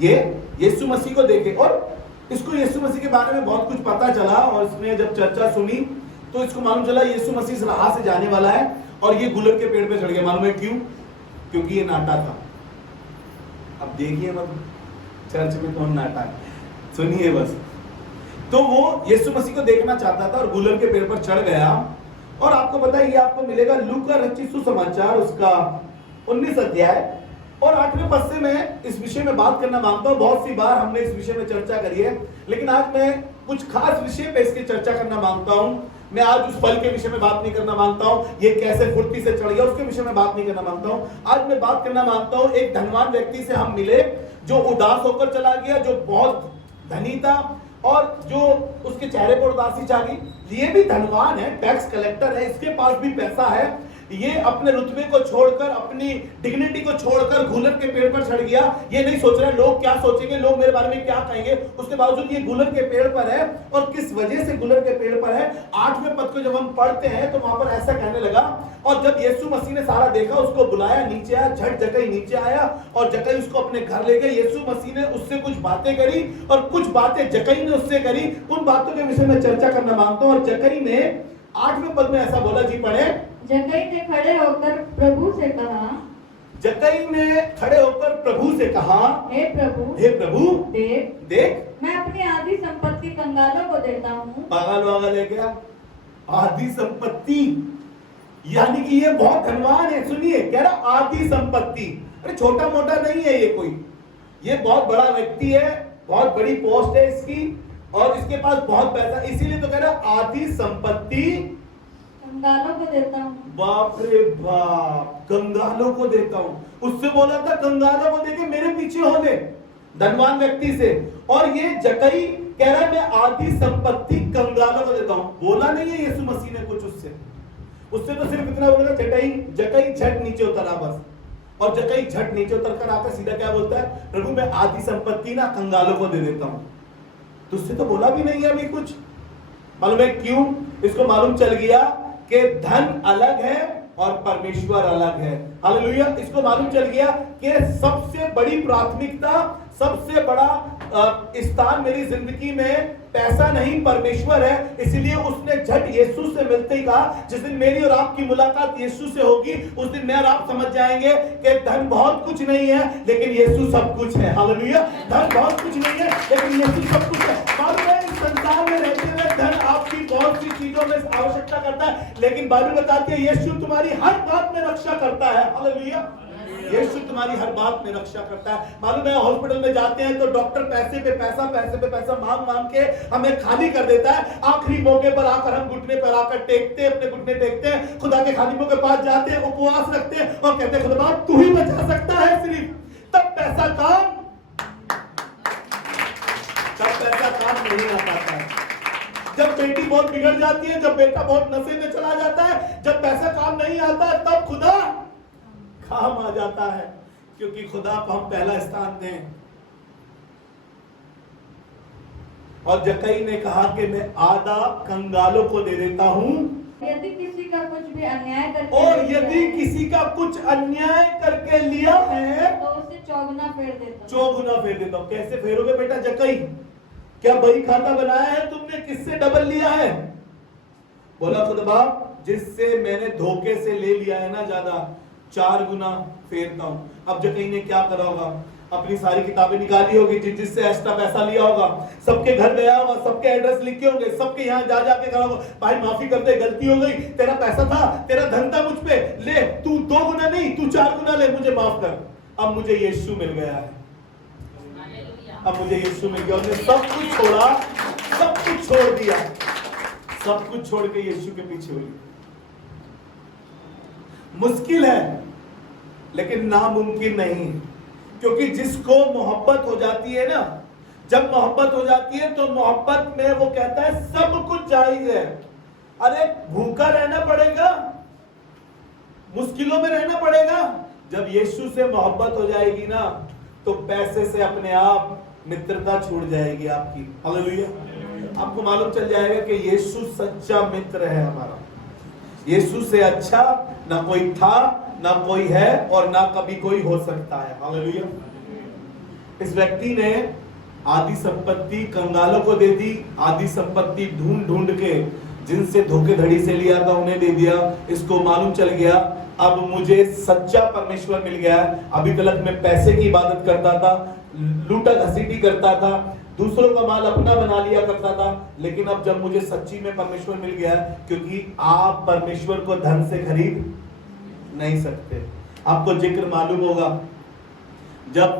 ये यीशु मसीह को देखे। और इसको यीशु मसीह के बारे में बहुत कुछ पता चला और इसने जब चर्चा सुनी तो इसको मालूम चला यीशु मसीह इस राह से जाने वाला है। और ये गुलर के पेड़ पे चढ़ गया। मालूम है क्यों? क्योंकि ये नाटा था। अब देखिए मत चर्च में कौन नाटा है, सुनिए बस। तो वो यीशु मसीह को देखना चाहता था और गुलर के पेड़ पर चढ़ गया। और आपको पता है ये आपको मिलेगा लूका रचित सुसमाचार उसका 19 अध्याय और 8वें पद से मैं इस विषय में बात करना मांगता हूं। बहुत सी बार हमने इस विषय में चर्चा करी है, लेकिन आज मैं कुछ खास विषय पे इसकी चर्चा करना मांगता हूं। मैं आज उस फल के विषय में बात नहीं करना मांगता हूं, ये कैसे फुर्ती से चढ़ गया उसके विषय में बात नहीं करना मांगता हूं। आज मैं बात करना मांगता हूं एक धनवान व्यक्ति से हम मिले जो उदास होकर चला गया, जो बहुत धनी था और जो उसके चेहरे पर उदासी छा गई। ये भी धनवान है, टैक्स कलेक्टर है, इसके पास भी पैसा है। ये अपने रुतबे को छोड़कर, अपनी डिग्निटी को छोड़कर गुलर के पेड़ पर चढ़ गया। ये नहीं सोच रहा लोग क्या सोचेंगे, लोग मेरे बारे में क्या कहेंगे। उसके बावजूद ये गुलर के पेड़ पर है। और किस वजह से गुलर के पेड़ पर है, 8वें पद को जब हम पढ़ते हैं तो वहां पर ऐसा कहने लगा, और जब यीशु मसीह ने सारा देखा, उसको बुलाया, नीचे आया, झट जक्कई नीचे आया और जक्कई उसको अपने घर ले गए। यीशु मसीह ने उससे कुछ बातें करी और कुछ बातें जक्कई ने उससे करी। उन बातों के विषय में चर्चा करना मांगता हूं। और जक्कई ने 8वें पद में ऐसा बोला, जी पढ़े। जक्कई ने खड़े होकर प्रभु से कहा, जक्कई ने खड़े होकर प्रभु से कहा, हे प्रभु देख मैं अपनी आधी संपत्ति कंगालों को देता हूँ। पागल वागल है क्या? आधी संपत्ति, यानी कि ये बहुत धनवान है। सुनिए, कह रहा आधी संपत्ति। अरे छोटा मोटा नहीं है ये कोई, ये बहुत बड़ा व्यक्ति है, बहुत बड़ी पोस्ट है इसकी और इसके पास बहुत पैसा, इसीलिए तो कह रहा आधी संपत्ति कंगालों को देता हूँ। बाप रे बाप, कंगालों को देता हूँ। उससे बोला था कंगालों को देके मेरे पीछे हो ले, धनवान व्यक्ति से। और ये जक्कई कह रहा है मैं आधी संपत्ति कंगालों को देता हूँ। बोला नहीं है यीशु मसीह ने कुछ उससे तो सिर्फ इतना बोला था, जक्कई झट नीचे उतरा बस। और जक्कई झट नीचे उतर कर आकर सीधा क्या बोलता है, प्रभु मैं आधी संपत्ति ना कंगालों को दे देता हूँ। तो उससे तो बोला भी नहीं है अभी कुछ। मालूम है क्यों? इसको मालूम चल गया कि धन अलग है और परमेश्वर अलग है। हालेलुया। इसको मालूम चल गया कि सबसे बड़ी प्राथमिकता, सबसे बड़ा स्थान मेरी जिंदगी में पैसा नहीं परमेश्वर है। इसलिए उसने झट यीशु से मिलते ही कहा, जिस दिन मेरी और आपकी मुलाकात यीशु से होगी उस दिन मैं और आप समझ जाएंगे कि धन बहुत कुछ नहीं है लेकिन यीशु सब कुछ है। हालेलुया। धन बहुत कुछ नहीं है लेकिन यीशु सब कुछ है। मालूम है इस संसार में रहते हुए धन आपकी बहुत सी चीजों में आवश्यकता करता है, लेकिन बाइबल बताती है यीशु तुम्हारी हर बात में रक्षा करता है। हालेलुया। यीशु तुम्हारी हर बात में रक्षा करता है। मालूम है हॉस्पिटल में जाते हैं तो डॉक्टर पैसे पे पैसा मांग के हमें खाली कर देता है। आखिरी मौके पर आकर हम घुटने पर आकर टेकते हैं, अपने घुटने टेकते हैं, खुदा के खालिमों के पास जाते हैं, उपवास रखते हैं और कहते हैं खुदा तू ही बचा सकता है सिर्फ, तब पैसा काम नहीं आ पाता है। जब बेटी बहुत बिगड़ जाती है, जब बेटा बहुत नशे में चला जाता है, जब पैसा काम नहीं आता है, तब खुदा काम आ जाता है, क्योंकि खुदा को हम पहला स्थान दें। और जक्कई ने कहा कि मैं आधा कंगालों को दे देता हूं, यदि किसी का कुछ भी अन्याय करके और यदि किसी का कुछ अन्याय करके लिया है तो उसे चौगुना फेर देता हूं। चौगुना फेर देता हूं। कैसे फेरोगे बेटा जक्कई? क्या बही खाता बनाया है तुमने? किससे डबल लिया है? बोला खुदा जिससे मैंने धोखे से ले लिया है ना ज्यादा, 4 गुना फेरता हूं। अब जक्कई ने क्या करा होगा? अपनी सारी किताबें निकाली होगी, जिससे एक्स्ट्रा पैसा लिया होगा, सबके घर गया होगा, सबके एड्रेस लिखे होंगे, सबके यहाँ जा जाके कहा होगा, भाई माफी कर दे, गलती हो गई, तेरा पैसा था, तेरा धन था मुझ पे, ले तू 2 गुना नहीं, तू 4 गुना ले, मुझे माफ कर। अब मुझे यीशु मिल गया है, अब मुझे यीशु मिल गया, उसने सब कुछ छोड़ा, सब कुछ छोड़ दिया, सब कुछ छोड़ के यीशु के पीछे हुई। मुश्किल है लेकिन नामुमकिन नहीं, क्योंकि जिसको मोहब्बत हो जाती है ना, जब मोहब्बत हो जाती है तो मोहब्बत में वो कहता है सब कुछ जायज है। अरे भूखा रहना पड़ेगा, मुश्किलों में रहना पड़ेगा, जब यीशु से मोहब्बत हो जाएगी ना तो पैसे से अपने आप मित्रता छूट जाएगी आपकी। हालेलुया। आपको मालूम चल जाएगा कि यीशु सच्चा मित्र है हमारा। यीशु से अच्छा ना कोई था, ना कोई है, और ना कभी कोई हो सकता है। हालेलुया। इस व्यक्ति ने आधी संपत्ति कंगालों को दे दी, आधी संपत्ति ढूंढ ढूंढ के जिनसे धोखेधड़ी से लिया था उन्हें दे दिया। इसको मालूम चल गया अब मुझे सच्चा परमेश्वर मिल गया। अभी तक मैं पैसे की इबादत करता था, लूटा घसीटी करता था, दूसरों का माल अपना बना लिया करता था, लेकिन अब जब मुझे सच्ची में परमेश्वर मिल गया, क्योंकि आप परमेश्वर को धन से खरीद नहीं सकते। आपको जिक्र मालूम होगा, जब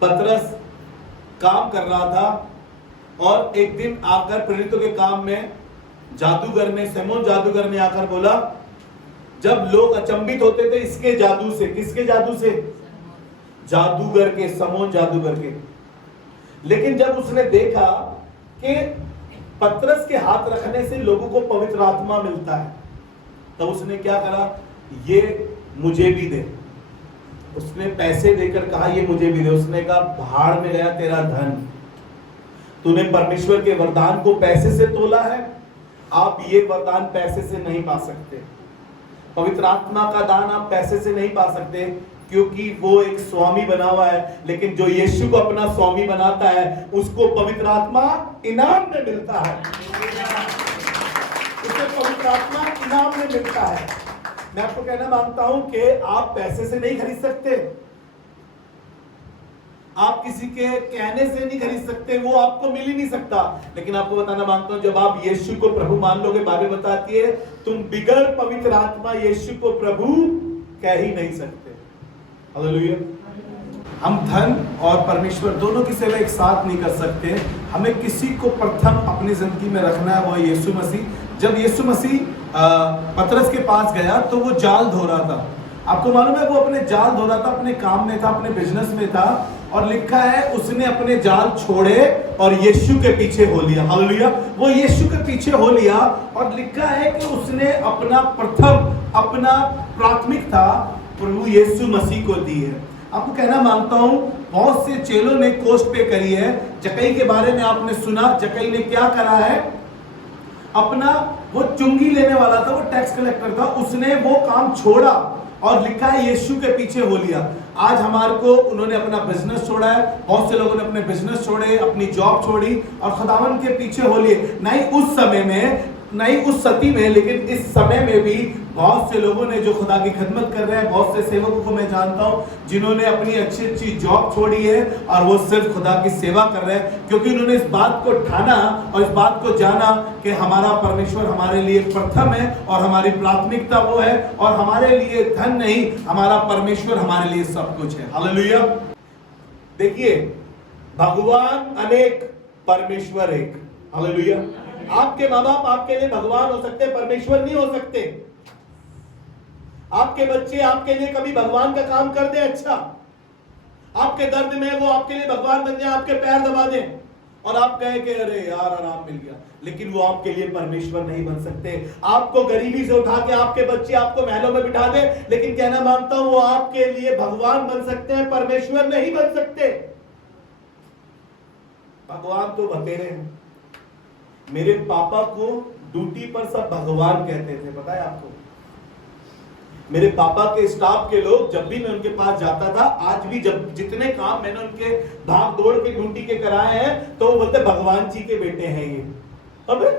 पतरस काम कर रहा था और एक दिन आकर प्रेरितों के काम में जादूगर ने, सिमोन जादूगर ने आकर बोला, जब लोग अचंभित होते थे इसके जादू से, किसके जादू से? जादूगर के, सिमोन जादूगर के। लेकिन जब उसने देखा कि पतरस के हाथ रखने से लोगों को पवित्र आत्मा मिलता है, तब उसने क्या करा, ये मुझे भी दे। उसने पैसे देकर कहा ये मुझे भी दे। उसने कहा भाड़ में गया तेरा धन, तूने परमेश्वर के वरदान को पैसे से तोला है। आप ये वरदान पैसे से नहीं पा सकते, पवित्र आत्मा का दान आप पैसे से नहीं पा सकते, क्योंकि वो एक स्वामी बना हुआ है। लेकिन जो यीशु को अपना स्वामी बनाता है उसको पवित्र आत्मा इनाम में मिलता है, उसे पवित्र आत्मा इनाम में मिलता है। मैं आपको कहना मांगता हूं कि आप पैसे से नहीं खरीद सकते, आप किसी के कहने से नहीं खरीद सकते, वो आपको मिल ही नहीं सकता। लेकिन आपको बताना मांगता हूं, जब आप यीशु को प्रभु मान लोगे, बाइबल बताती है तुम बिगर पवित्र आत्मा यीशु को प्रभु कह ही नहीं सकते। हालेलुया। हम धन और परमेश्वर दोनों की सेवा एक साथ नहीं कर सकते। हमें किसी को प्रथम अपनी जिंदगी में रखना है, वो है यीशु मसीह। जब यीशु मसीह पतरस के पास गया तो वो जाल धो रहा था। आपको मालूम है वो अपने जाल धो रहा था, अपने काम में था, अपने बिजनेस में था, और लिखा है उसने अपने जाल छोड़े और यीशु के पीछे हो लिया। हालेलुया। वो यीशु के पीछे हो लिया, और लिखा है कि उसने अपना प्रथम, अपना प्राथमिकता प्रभु यीशु मसीह को दी है। आपको कहना मांगता हूं, बहुत से चेलों ने कॉस्ट पे करी है। जक्कई के बारे में आपने सुना, जक्कई ने क्या करा है, अपना वो चुंगी लेने वाला था, वो टैक्स कलेक्टर था, उसने वो काम छोड़ा और लिखा है यीशु के पीछे हो लिया। आज हमारे को उन्होंने अपना बिजनेस छोड़ा है, बहुत से लोगों ने अपने बिजनेस छोड़े, अपनी जॉब छोड़ी और खुदावन के पीछे हो लिए। नहीं उस समय में, नहीं उस सती में, लेकिन इस समय में भी बहुत से लोगों ने जो खुदा की खिदमत कर रहे हैं, बहुत से सेवकों को मैं जानता हूं जिन्होंने अपनी अच्छी अच्छी जॉब छोड़ी है और वो सिर्फ खुदा की सेवा कर रहे हैं, क्योंकि उन्होंने इस बात को ठाना और इस बात को जाना कि हमारा परमेश्वर हमारे लिए प्रथम है और हमारी प्राथमिकता वो है, और हमारे लिए धन नहीं, हमारा परमेश्वर हमारे लिए सब कुछ है। हालेलुया। देखिए, भगवान अनेक, परमेश्वर एक। हालेलुया। आपके माँ बाप आपके लिए भगवान हो सकते, परमेश्वर नहीं हो सकते। आपके बच्चे आपके लिए कभी भगवान का काम कर दे, अच्छा, आपके दर्द में वो आपके लिए भगवान बन जाए, आपके पैर दबा दे और आप कहे कि अरे यार आराम मिल गया, लेकिन वो आपके लिए परमेश्वर नहीं बन सकते। आपको गरीबी से उठा के आपके बच्चे आपको महलों में बिठा दे, लेकिन कहना मानता हूं वो आपके लिए भगवान बन सकते हैं, परमेश्वर नहीं बन सकते। भगवान तो बतेरे हैं। मेरे पापा को ड्यूटी पर सब भगवान कहते थे, पता है आपको? मेरे पापा के स्टाफ के लोग, जब भी मैं उनके पास जाता था, आज भी जब जितने काम मैंने उनके भाग दौड़ के ड्यूटी के कराए हैं, तो वो बोलते भगवान जी के बेटे हैं ये। अबे,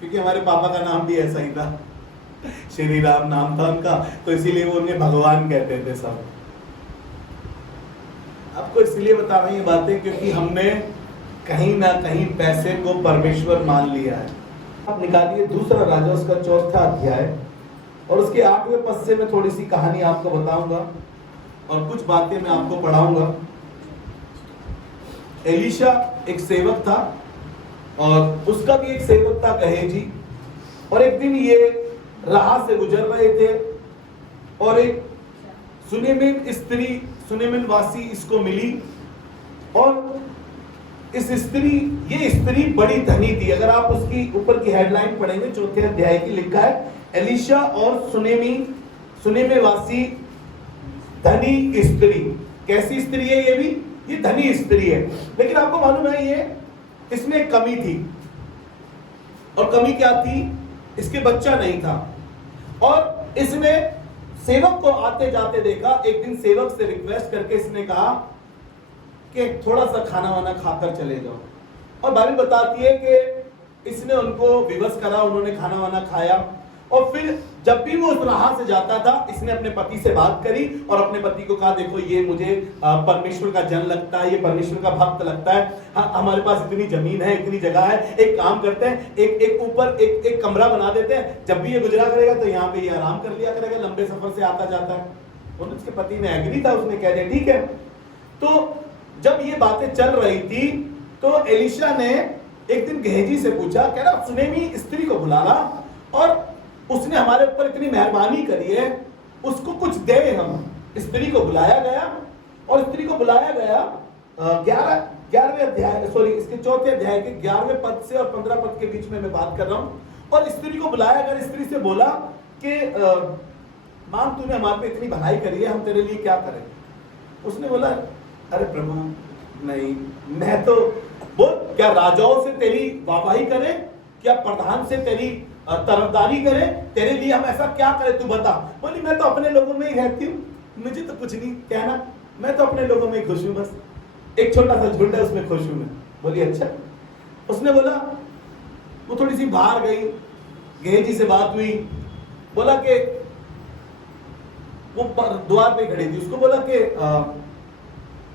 क्योंकि हमारे पापा का नाम भी ऐसा ही था। श्री राम नाम था उनका, तो इसीलिए वो उन्हें भगवान कहते थे सब। आपको इसलिए बता रहे हैं ये बातें क्योंकि हमने कहीं ना कहीं पैसे को परमेश्वर मान लिया है। आप निकालिए दूसरा राजा उसका 4था अध्याय और उसके 8वें पद से मैं थोड़ी सी कहानी आपको बताऊंगा और कुछ बातें मैं आपको पढ़ाऊंगा। एलीशा एक सेवक था और उसका भी एक सेवक था गहेजी, और एक दिन ये राह से गुजर रहे थे और एक सुनेमिन स्त्री, सुनेमिन वासी इसको मिली, और इस स्त्री, ये स्त्री बड़ी धनी थी। अगर आप उसकी ऊपर की हेडलाइन पढ़ेंगे 4थे अध्याय की, लिखा है एलीशा और सुनेमे वासी धनी स्त्री। कैसी स्त्री है ये भी? ये धनी स्त्री है, लेकिन आपको मालूम है ये इसमें एक कमी थी, और कमी क्या थी? इसके बच्चा नहीं था। और इसने सेवक को आते जाते देखा। एक दिन सेवक से रिक्वेस्ट करके इसने कहा कि थोड़ा सा खाना वाना खाकर चले जाओ, और बाइबल बताती है कि इसने उनको विवश करा, उन्होंने खाना वाना खाया, और फिर जब भी वो उस राह से जाता था इसने अपने पति से बात करी और अपने पति को कहा देखो ये मुझे परमेश्वर का जन लगता है, ये परमेश्वर का भक्त लगता है, हमारे पास इतनी जमीन है, इतनी जगह है, एक काम करते हैं, एक ऊपर एक कमरा बना देते हैं, जब भी ये गुजरा करेगा तो यहाँ पे ये आराम कर लिया करेगा, लंबे सफर से आता जाता है। और उसके पति ने एग्री था, उसने कह दिया ठीक है। तो जब ये बातें चल रही थी तो एलीशा ने एक दिन गेहजी से पूछा, कह रहा सुनेमी स्त्री को बुला ला, और उसने हमारे ऊपर इतनी मेहरबानी करी है, उसको कुछ दे हम। स्त्री को बुलाया गया, और स्त्री को बुलाया गया 11वें अध्याय, सॉरी इसके 4थे अध्याय के 11वें पद से और 15 पद के बीच में मैं बात कर रहा हूं। और स्त्री को बुलाया गया, स्त्री से बोला कि मां तूने हमारे पे इतनी भलाई करी है, हम तेरे लिए क्या करें? उसने बोला अरे प्रभु नहीं, मैं तो बोल क्या राजाओं से तेरी वाहवाही करें, क्या प्रधान से तेरी तरफदारी करें, तेरे लिए हम ऐसा क्या करें तू बता। बोली मैं तो अपने लोगों में ही रहती हूँ, मुझे तो कुछ नहीं कहना, मैं तो अपने लोगों में ही खुश हूँ, बस एक छोटा सा झुंड है उसमें खुश हूँ मैं। बोली अच्छा। उसने बोला, वो थोड़ी सी बाहर गई, गेहजी से बात हुई, बोला कि वो द्वार पे खड़ी थी, उसको बोला कि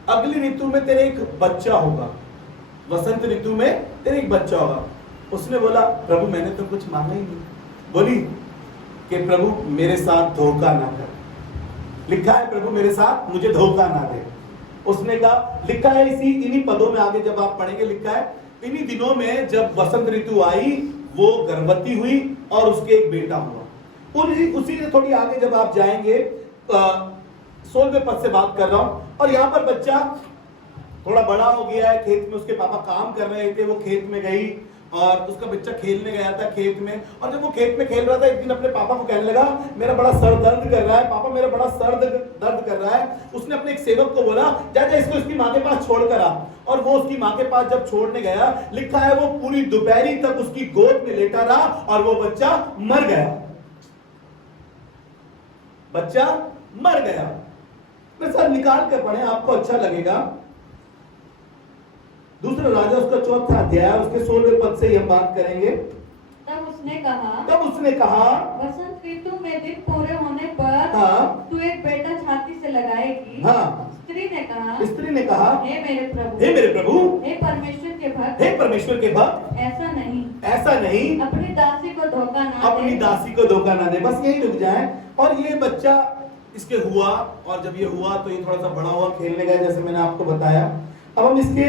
अगली ऋतु में तेरे एक बच्चा होगा, वसंत ऋतु में तेरे एक बच्चा होगा। उसने बोला प्रभु मैंने तो कुछ मांगा ही नहीं। बोली कि प्रभु मेरे साथ धोखा ना कर, लिखा है प्रभु मेरे साथ मुझे धोखा ना दे। उसने कहा, लिखा है इन्हीं पदों में, आगे जब आप पढ़ेंगे लिखा है इन्हीं दिनों में जब वसंत ऋतु आई वो गर्भवती हुई और उसके एक बेटा हुआ। उसी से थोड़ी आगे जब आप जाएंगे 16वें पद से बात कर रहा हूं, और यहाँ पर बच्चा थोड़ा बड़ा हो गया है, खेत में उसके पापा काम कर रहे थे, वो खेत में गई और उसका बच्चा खेलने गया था खेत में, और जब वो खेत में खेल रहा था एक दिन अपने पापा को कहने लगा मेरा बड़ा सर दर्द कर रहा है, पापा मेरा बड़ा सर दर्द कर रहा है। उसने अपने एक सेवक को बोला जा इसको इसकी माँ के पास छोड़ कर आ, और वो उसकी माँ के पास जब छोड़ने गया, लिखा है वो पूरी दोपहरी तक उसकी गोद में लेटा रहा और वो बच्चा मर गया, बच्चा मर गया। मैं सब निकाल कर पढ़े आपको अच्छा लगेगा। दूसरा राजा उसका 4था अध्याय उसके 16वें पद से हम बात करेंगे। तब उसने कहा वसंत ऋतु में दिन पूरे होने पर तू एक बेटा छाती से लगाएगी। स्त्री ने कहा हे मेरे प्रभु हे परमेश्वर के भक्त ऐसा नहीं अपनी दासी को धोखा ना दे। बस यही रुक जाए। और ये बच्चा इसके हुआ, और जब ये हुआ तो ये थोड़ा सा बड़ा हुआ, खेलने गया जैसे मैंने आपको बताया। अब हम इसके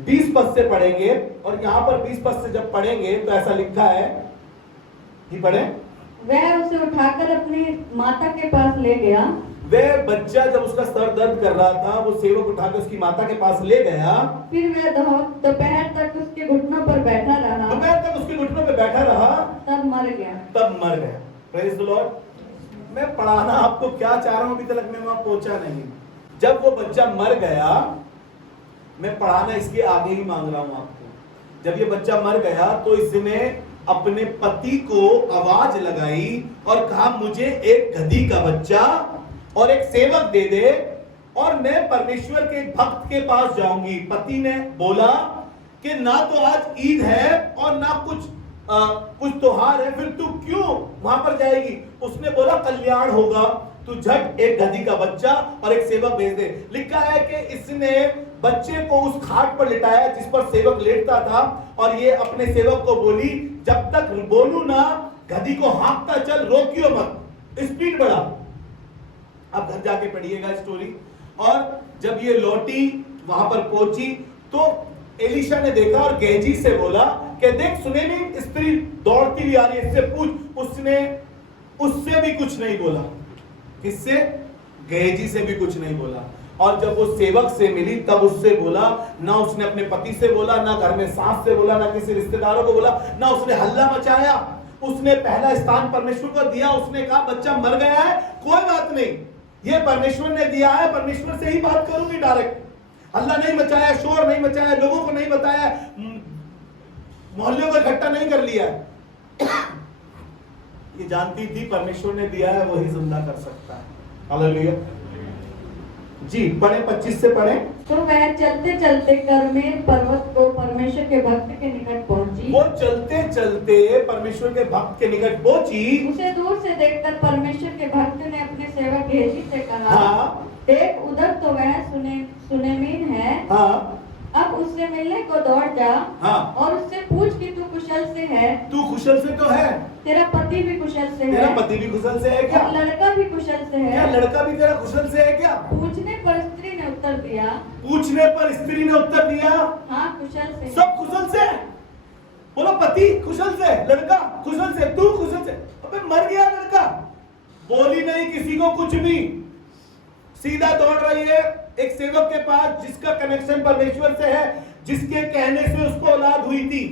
20 पद से पढ़ेंगे, और यहाँ पर 20 पद से जब पढ़ेंगे तो ऐसा लिखा है, ही पढ़े, वह उसे उठाकर अपनी माता के पास ले गया। वह बच्चा जब उसका सर दर्द कर रहा था वो सेवक उठाकर उसकी माता के पास ले गया। फिर वह दोपहर तक उसके घुटनों पर बैठा रहा, तब मर गया। Praise the Lord. मैं पढ़ाना आपको क्या चाह रहा हूं, अभी तक मैं वहां पहुंचा नहीं। जब वो बच्चा मर गया, मैं पढ़ाना इसके आगे ही मांग रहा हूं आपको। जब ये बच्चा मर गया तो इसने अपने पति को आवाज लगाई और कहा मुझे एक गधी का बच्चा और एक सेवक दे दे और मैं परमेश्वर के भक्त के पास जाऊंगी। पति ने बोला कि ना तो आज ईद है और ना कुछ कुछ त्योहार है, फिर तू क्यों वहां पर जाएगी? उसने बोला कल्याण होगा, तू झट एक गधी का बच्चा और एक सेवक भेज दे। लिखा है कि इसने बच्चे को उस खाट पर लिटाया जिस पर सेवक लेटता था, और ये अपने सेवक को बोली, जब तक बोलू ना गधी को हाँकता चल, रोकियो मत, स्पीड बढ़ा। अब घर जाके पढ़िएगा स्टोरी। और जब ये लौटी वहां पर पहुंची तो एलिशा ने देखा और गेहजी से बोला कि देख सुनेमी स्त्री दौड़ती हुई आ रही है, इससे पूछ। उसने उससे भी कुछ नहीं बोला। किससे? गेहजी से भी कुछ नहीं बोला। और जब वो सेवक से मिली तब उससे बोला, ना उसने अपने पति से बोला, ना घर में सास से बोला, ना किसी रिश्तेदारों को बोला, ना उसने हल्ला मचाया। उसने पहला स्थान परमेश्वर को दिया। उसने कहा बच्चा मर गया है, कोई बात नहीं, ये परमेश्वर ने दिया है, परमेश्वर से ही बात करूंगी डायरेक्ट। हल्ला नहीं मचाया, शोर नहीं मचाया, लोगों को नहीं बताया, मोहल्लों को इकट्ठा नहीं कर लिया। ये जानती थी परमेश्वर ने दिया है, वही जिंदा कर सकता है। हालेलुया। जी पढ़े, 25 से पढ़े। तो वह चलते चलते कर्मेल पर्वत को परमेश्वर के भक्त के निकट पहुंची। वो चलते चलते परमेश्वर के भक्त के निकट पहुंची। उसे दूर से देखकर परमेश्वर के भक्त ने अपने सेवक गेहजी से कहा, हाँ, देख उधर तो वह सुनेमीन है। हाँ, अब उससे मिलने को दौड़ जा, हाँ, और उससे पूछ कि तू कुशल से है। तू कुशल से तो है, तेरा पति भी कुशल से है। तेरा पति भी कुशल से है क्या? और लड़का भी कुशल से क्या है। लड़का भी तेरा कुशल से है क्या? पूछने पर स्त्री ने उत्तर दिया, पूछने पर स्त्री ने उत्तर दिया, हाँ कुशल से। सब कुशल से। बोला पति कुशल से, लड़का कुशल से, तू कुशल से। अबे मर गया लड़का। बोली नहीं किसी को कुछ भी, सीधा दौड़ रही है एक सेवक के पास जिसका कनेक्शन परमेश्वर से है, जिसके कहने से उसको औलाद हुई थी।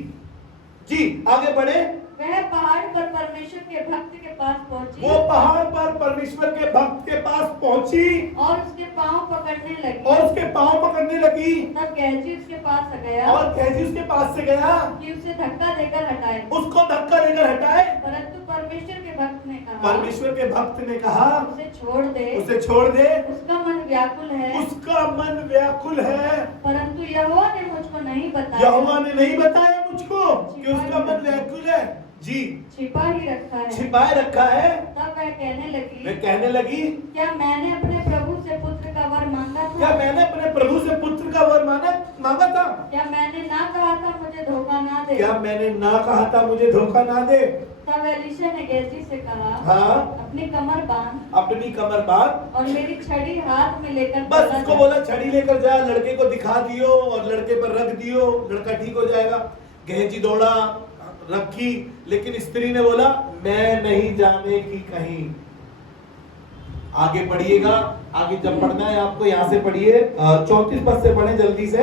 जी आगे बढ़े। वह पहाड़ पर परमेश्वर के भक्त के पास पहुंची। वो पहाड़ पर परमेश्वर के भक्त के पास पहुंची और उसके पांव पकड़ने लगी। और उसके पांव पकड़ने लगी। तब गेहजी उसके पास गया और गेहजी उसके पास से गया कि उसे धक्का देकर हटाए। उसको धक्का देकर हटाए। परंतु परमेश्वर के भक्त ने कहा, परमेश्वर के भक्त ने कहा उसे छोड़ दे, उसे छोड़ दे, उसका मन व्याकुल है। उसका मन व्याकुल है। परंतु यहोवा ने मुझको नहीं बताया। यहोवा ने नहीं बताया मुझको कि उसका मन व्याकुल है। जी छिपा ही रखा है। छिपाए रखा है। तब वह कहने लगी, वे कहने लगी, क्या मैंने अपने प्रभु से पुत्र का वर मांगा था? क्या मैंने अपने प्रभु से पुत्र का वर मांगा था? क्या मैंने ना कहा था मुझे धोखा ना दे? क्या मैंने ना कहा था मुझे धोखा ना दे? तब एलीशा ने गेहजी से कहा, हाँ, अपनी कमर बांध, अपनी कमर बांध, और मेरी छड़ी हाथ में लेकर बस चला उसको जा। बोला छड़ी लेकर जा, लड़के को दिखा दियो और लड़के पर रख दियो, लड़का ठीक हो जाएगा। गेहजी दौड़ा, रखी, लेकिन स्त्री ने बोला मैं नहीं जाने की कहीं। आगे पढ़िएगा, आगे जब पढ़ना है आपको यहाँ से पढ़िए, 34 पद से पढ़े जल्दी से।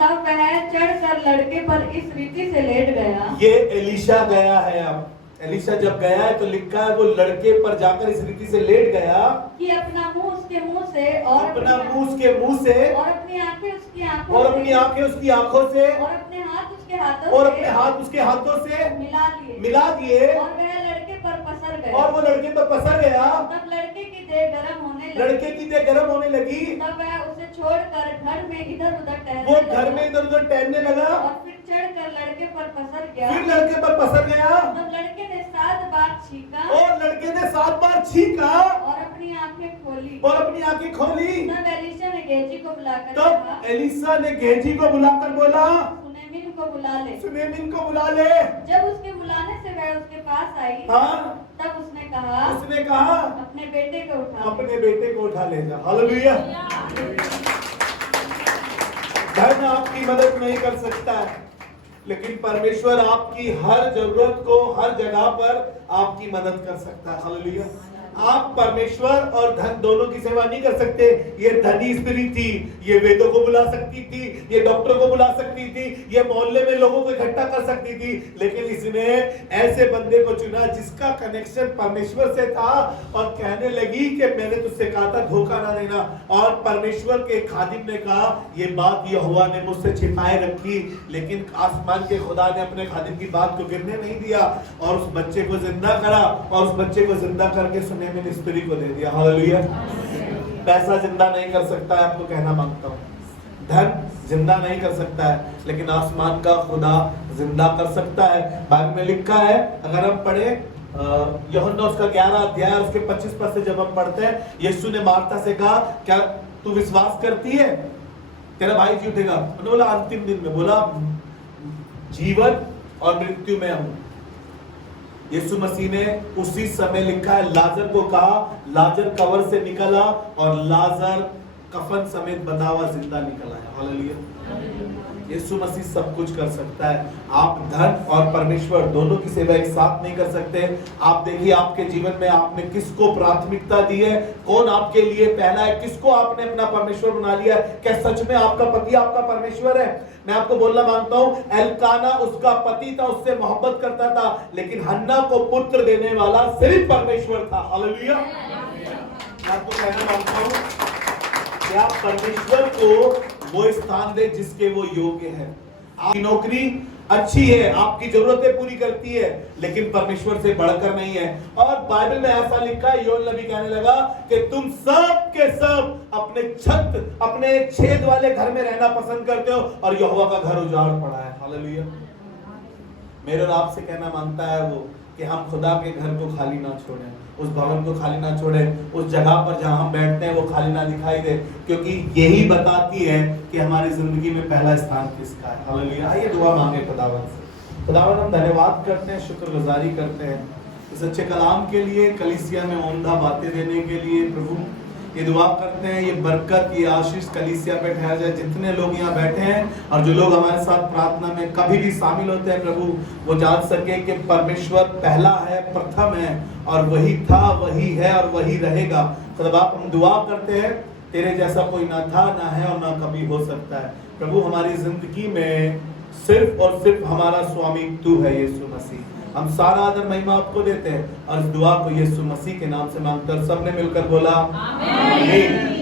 तब वह चढ़कर लड़के पर इस रीति से लेट गया। ये एलीशा गया है। अब एलीशा जब गया है तो लिखा है वो लड़के पर जाकर इस रीति से लेट गया कि अपना मुंह उसके मुंह से और अपना मुंह उसके मुंह से और अपनी आंखें उसकी आंखों और से अपनी आंखें उसकी आंखों से और अपने हाथ उसके हाथों और से अपने हाथ उसके हाथों से मिला दिए और वह लड़के पर पसर गया। वो लड़के पर पसर गया। तब लड़के की देह गर्म होने लगी। लड़के की देह गर्म होने लगी। तब वह उसे छोड़कर घर में इधर उधर टहलने वो लगा। घर में इधर उधर टहलने लगा और फिर चढ़कर लड़के पर पसर गया। फिर लड़के पर पसर गया। तब लड़के ने 7 बार छींका और लड़के ने 7 बार छींका और अपनी आंखें खोली। और अपनी आंखें खोली। तब एलीशा ने गेहजी को बुलाकर तब कहा, एलीशा ने गेहजी को बुलाकर बोला सुनेमिन को बुला ले। सुनेमिन को बुला ले। जब उसके बुलाने से वह उसके पास आई, हाँ, तब उसने कहा अपने बेटे को उठा ले। अपने बेटे को उठा ले जा। हालेलुया। धन आपकी मदद नहीं कर सकता है, लेकिन परमेश्वर आपकी हर जरूरत को हर जगह पर आपकी मदद कर सकता है। हालेलुया। आप परमेश्वर और धन दोनों की सेवा नहीं कर सकते। ये धनी स्त्री थी, ये वेदों को बुला सकती थी, ये डॉक्टर को बुला सकती थी, ये मोहल्ले में लोगों को इकट्ठा कर सकती थी, लेकिन इसने ऐसे बंदे को चुना जिसका कनेक्शन परमेश्वर से था। और कहने लगी कि मैंने तुझसे कहा था धोखा ना देना। और परमेश्वर के खादिम ने कहा ये बात यहोवा ने मुझसे छिपाए रखी, लेकिन आसमान के खुदा ने अपने खादिम की बात को गिरने नहीं दिया और उस बच्चे को जिंदा करा और उस बच्चे को जिंदा करके सुने में स्त्री को दे दिया। हालेलुया। पैसा जिंदा नहीं कर सकता है, आपको कहना मांगता हूँ। धन जिंदा नहीं कर सकता है, लेकिन आसमान का खुदा जिंदा कर सकता है। बाइबल में लिखा है, अगर हम पढ़े यूहन्ना उसका 11 अध्याय उसके 25 पद से जब हम पढ़ते हैं, यीशु ने मार्था से कहा, क्या तू विश्वास करती है तेरा भाई जी उठेगा? उन्होंने बोला अंतिम दिन में, बोला जीवन और मृत्यु में हूं। यीशु मसीह ने उसी समय लिखा है, लाजर को कहा, लाजर कब्र से निकला और लाजर कफन समेत बंधा हुआ जिंदा निकला है। हालेलुया। यीशु मसीह सब कुछ कर सकता है। आप धन और परमेश्वर दोनों की सेवा एक साथ नहीं कर सकते। आप देखिए आपके जीवन में आपने किसको प्राथमिकता दी है, कौन आपके लिए पहला है, किसको आपने अपना परमेश्वर बना लिया है। क्या सच में आपका पति आपका परमेश्वर है? मैं आपको बोलना मांगता हूं, एल्काना उसका पति था, उससे मोहब्बत करता था, लेकिन हन्ना को पुत्र देने वाला सिर्फ परमेश्वर था। हालेलुया। मैं आपको कहना मांगता हूं कि आप परमेश्वर को वो स्थान दे जिसके वो योग्य है। आपकी नौकरी अच्छी है, आपकी जरूरतें पूरी करती है, लेकिन परमेश्वर से बढ़कर नहीं है। और बाइबल में ऐसा लिखा है, योएल नबी कहने लगा कि तुम सब के सब अपने छत, अपने छेद वाले घर में रहना पसंद करते हो और यहोवा का घर उजाड़ पड़ा है। हालेलुया। मेरे और आपसे कहना मांगता है वो कि हम खुदा के घर को खाली ना छोड़ें, उस भवन को खाली ना छोड़ें, उस जगह पर जहां हम बैठते हैं वो खाली ना दिखाई दे, क्योंकि यही बताती है कि हमारी जिंदगी में पहला स्थान किसका है। हालेलुया। आइए दुआ मांगे खुदावंद से। खुदावंद हम धन्यवाद करते हैं, शुक्रगुजारी करते हैं इस अच्छे कलाम के लिए, कलीसिया में उम्दा बातें देने के लिए। प्रभु ये दुआ करते हैं, ये बरकत, ये आशीष कलीसिया पे ठहर जाए। जितने लोग यहाँ बैठे हैं और जो लोग हमारे साथ प्रार्थना में कभी भी शामिल होते हैं, प्रभु वो जान सके कि परमेश्वर पहला है, प्रथम है, और वही था, वही है और वही रहेगा। खुदा बाप हम दुआ करते हैं, तेरे जैसा कोई ना था, ना है और ना कभी हो सकता है। प्रभु हमारी जिंदगी में सिर्फ और सिर्फ हमारा स्वामी तू है यीशु मसीह। हम सारा आदर महिमा आपको देते हैं और इस दुआ को यीशु मसीह के नाम से मांगते हैं। सबने मिलकर बोला आमीन।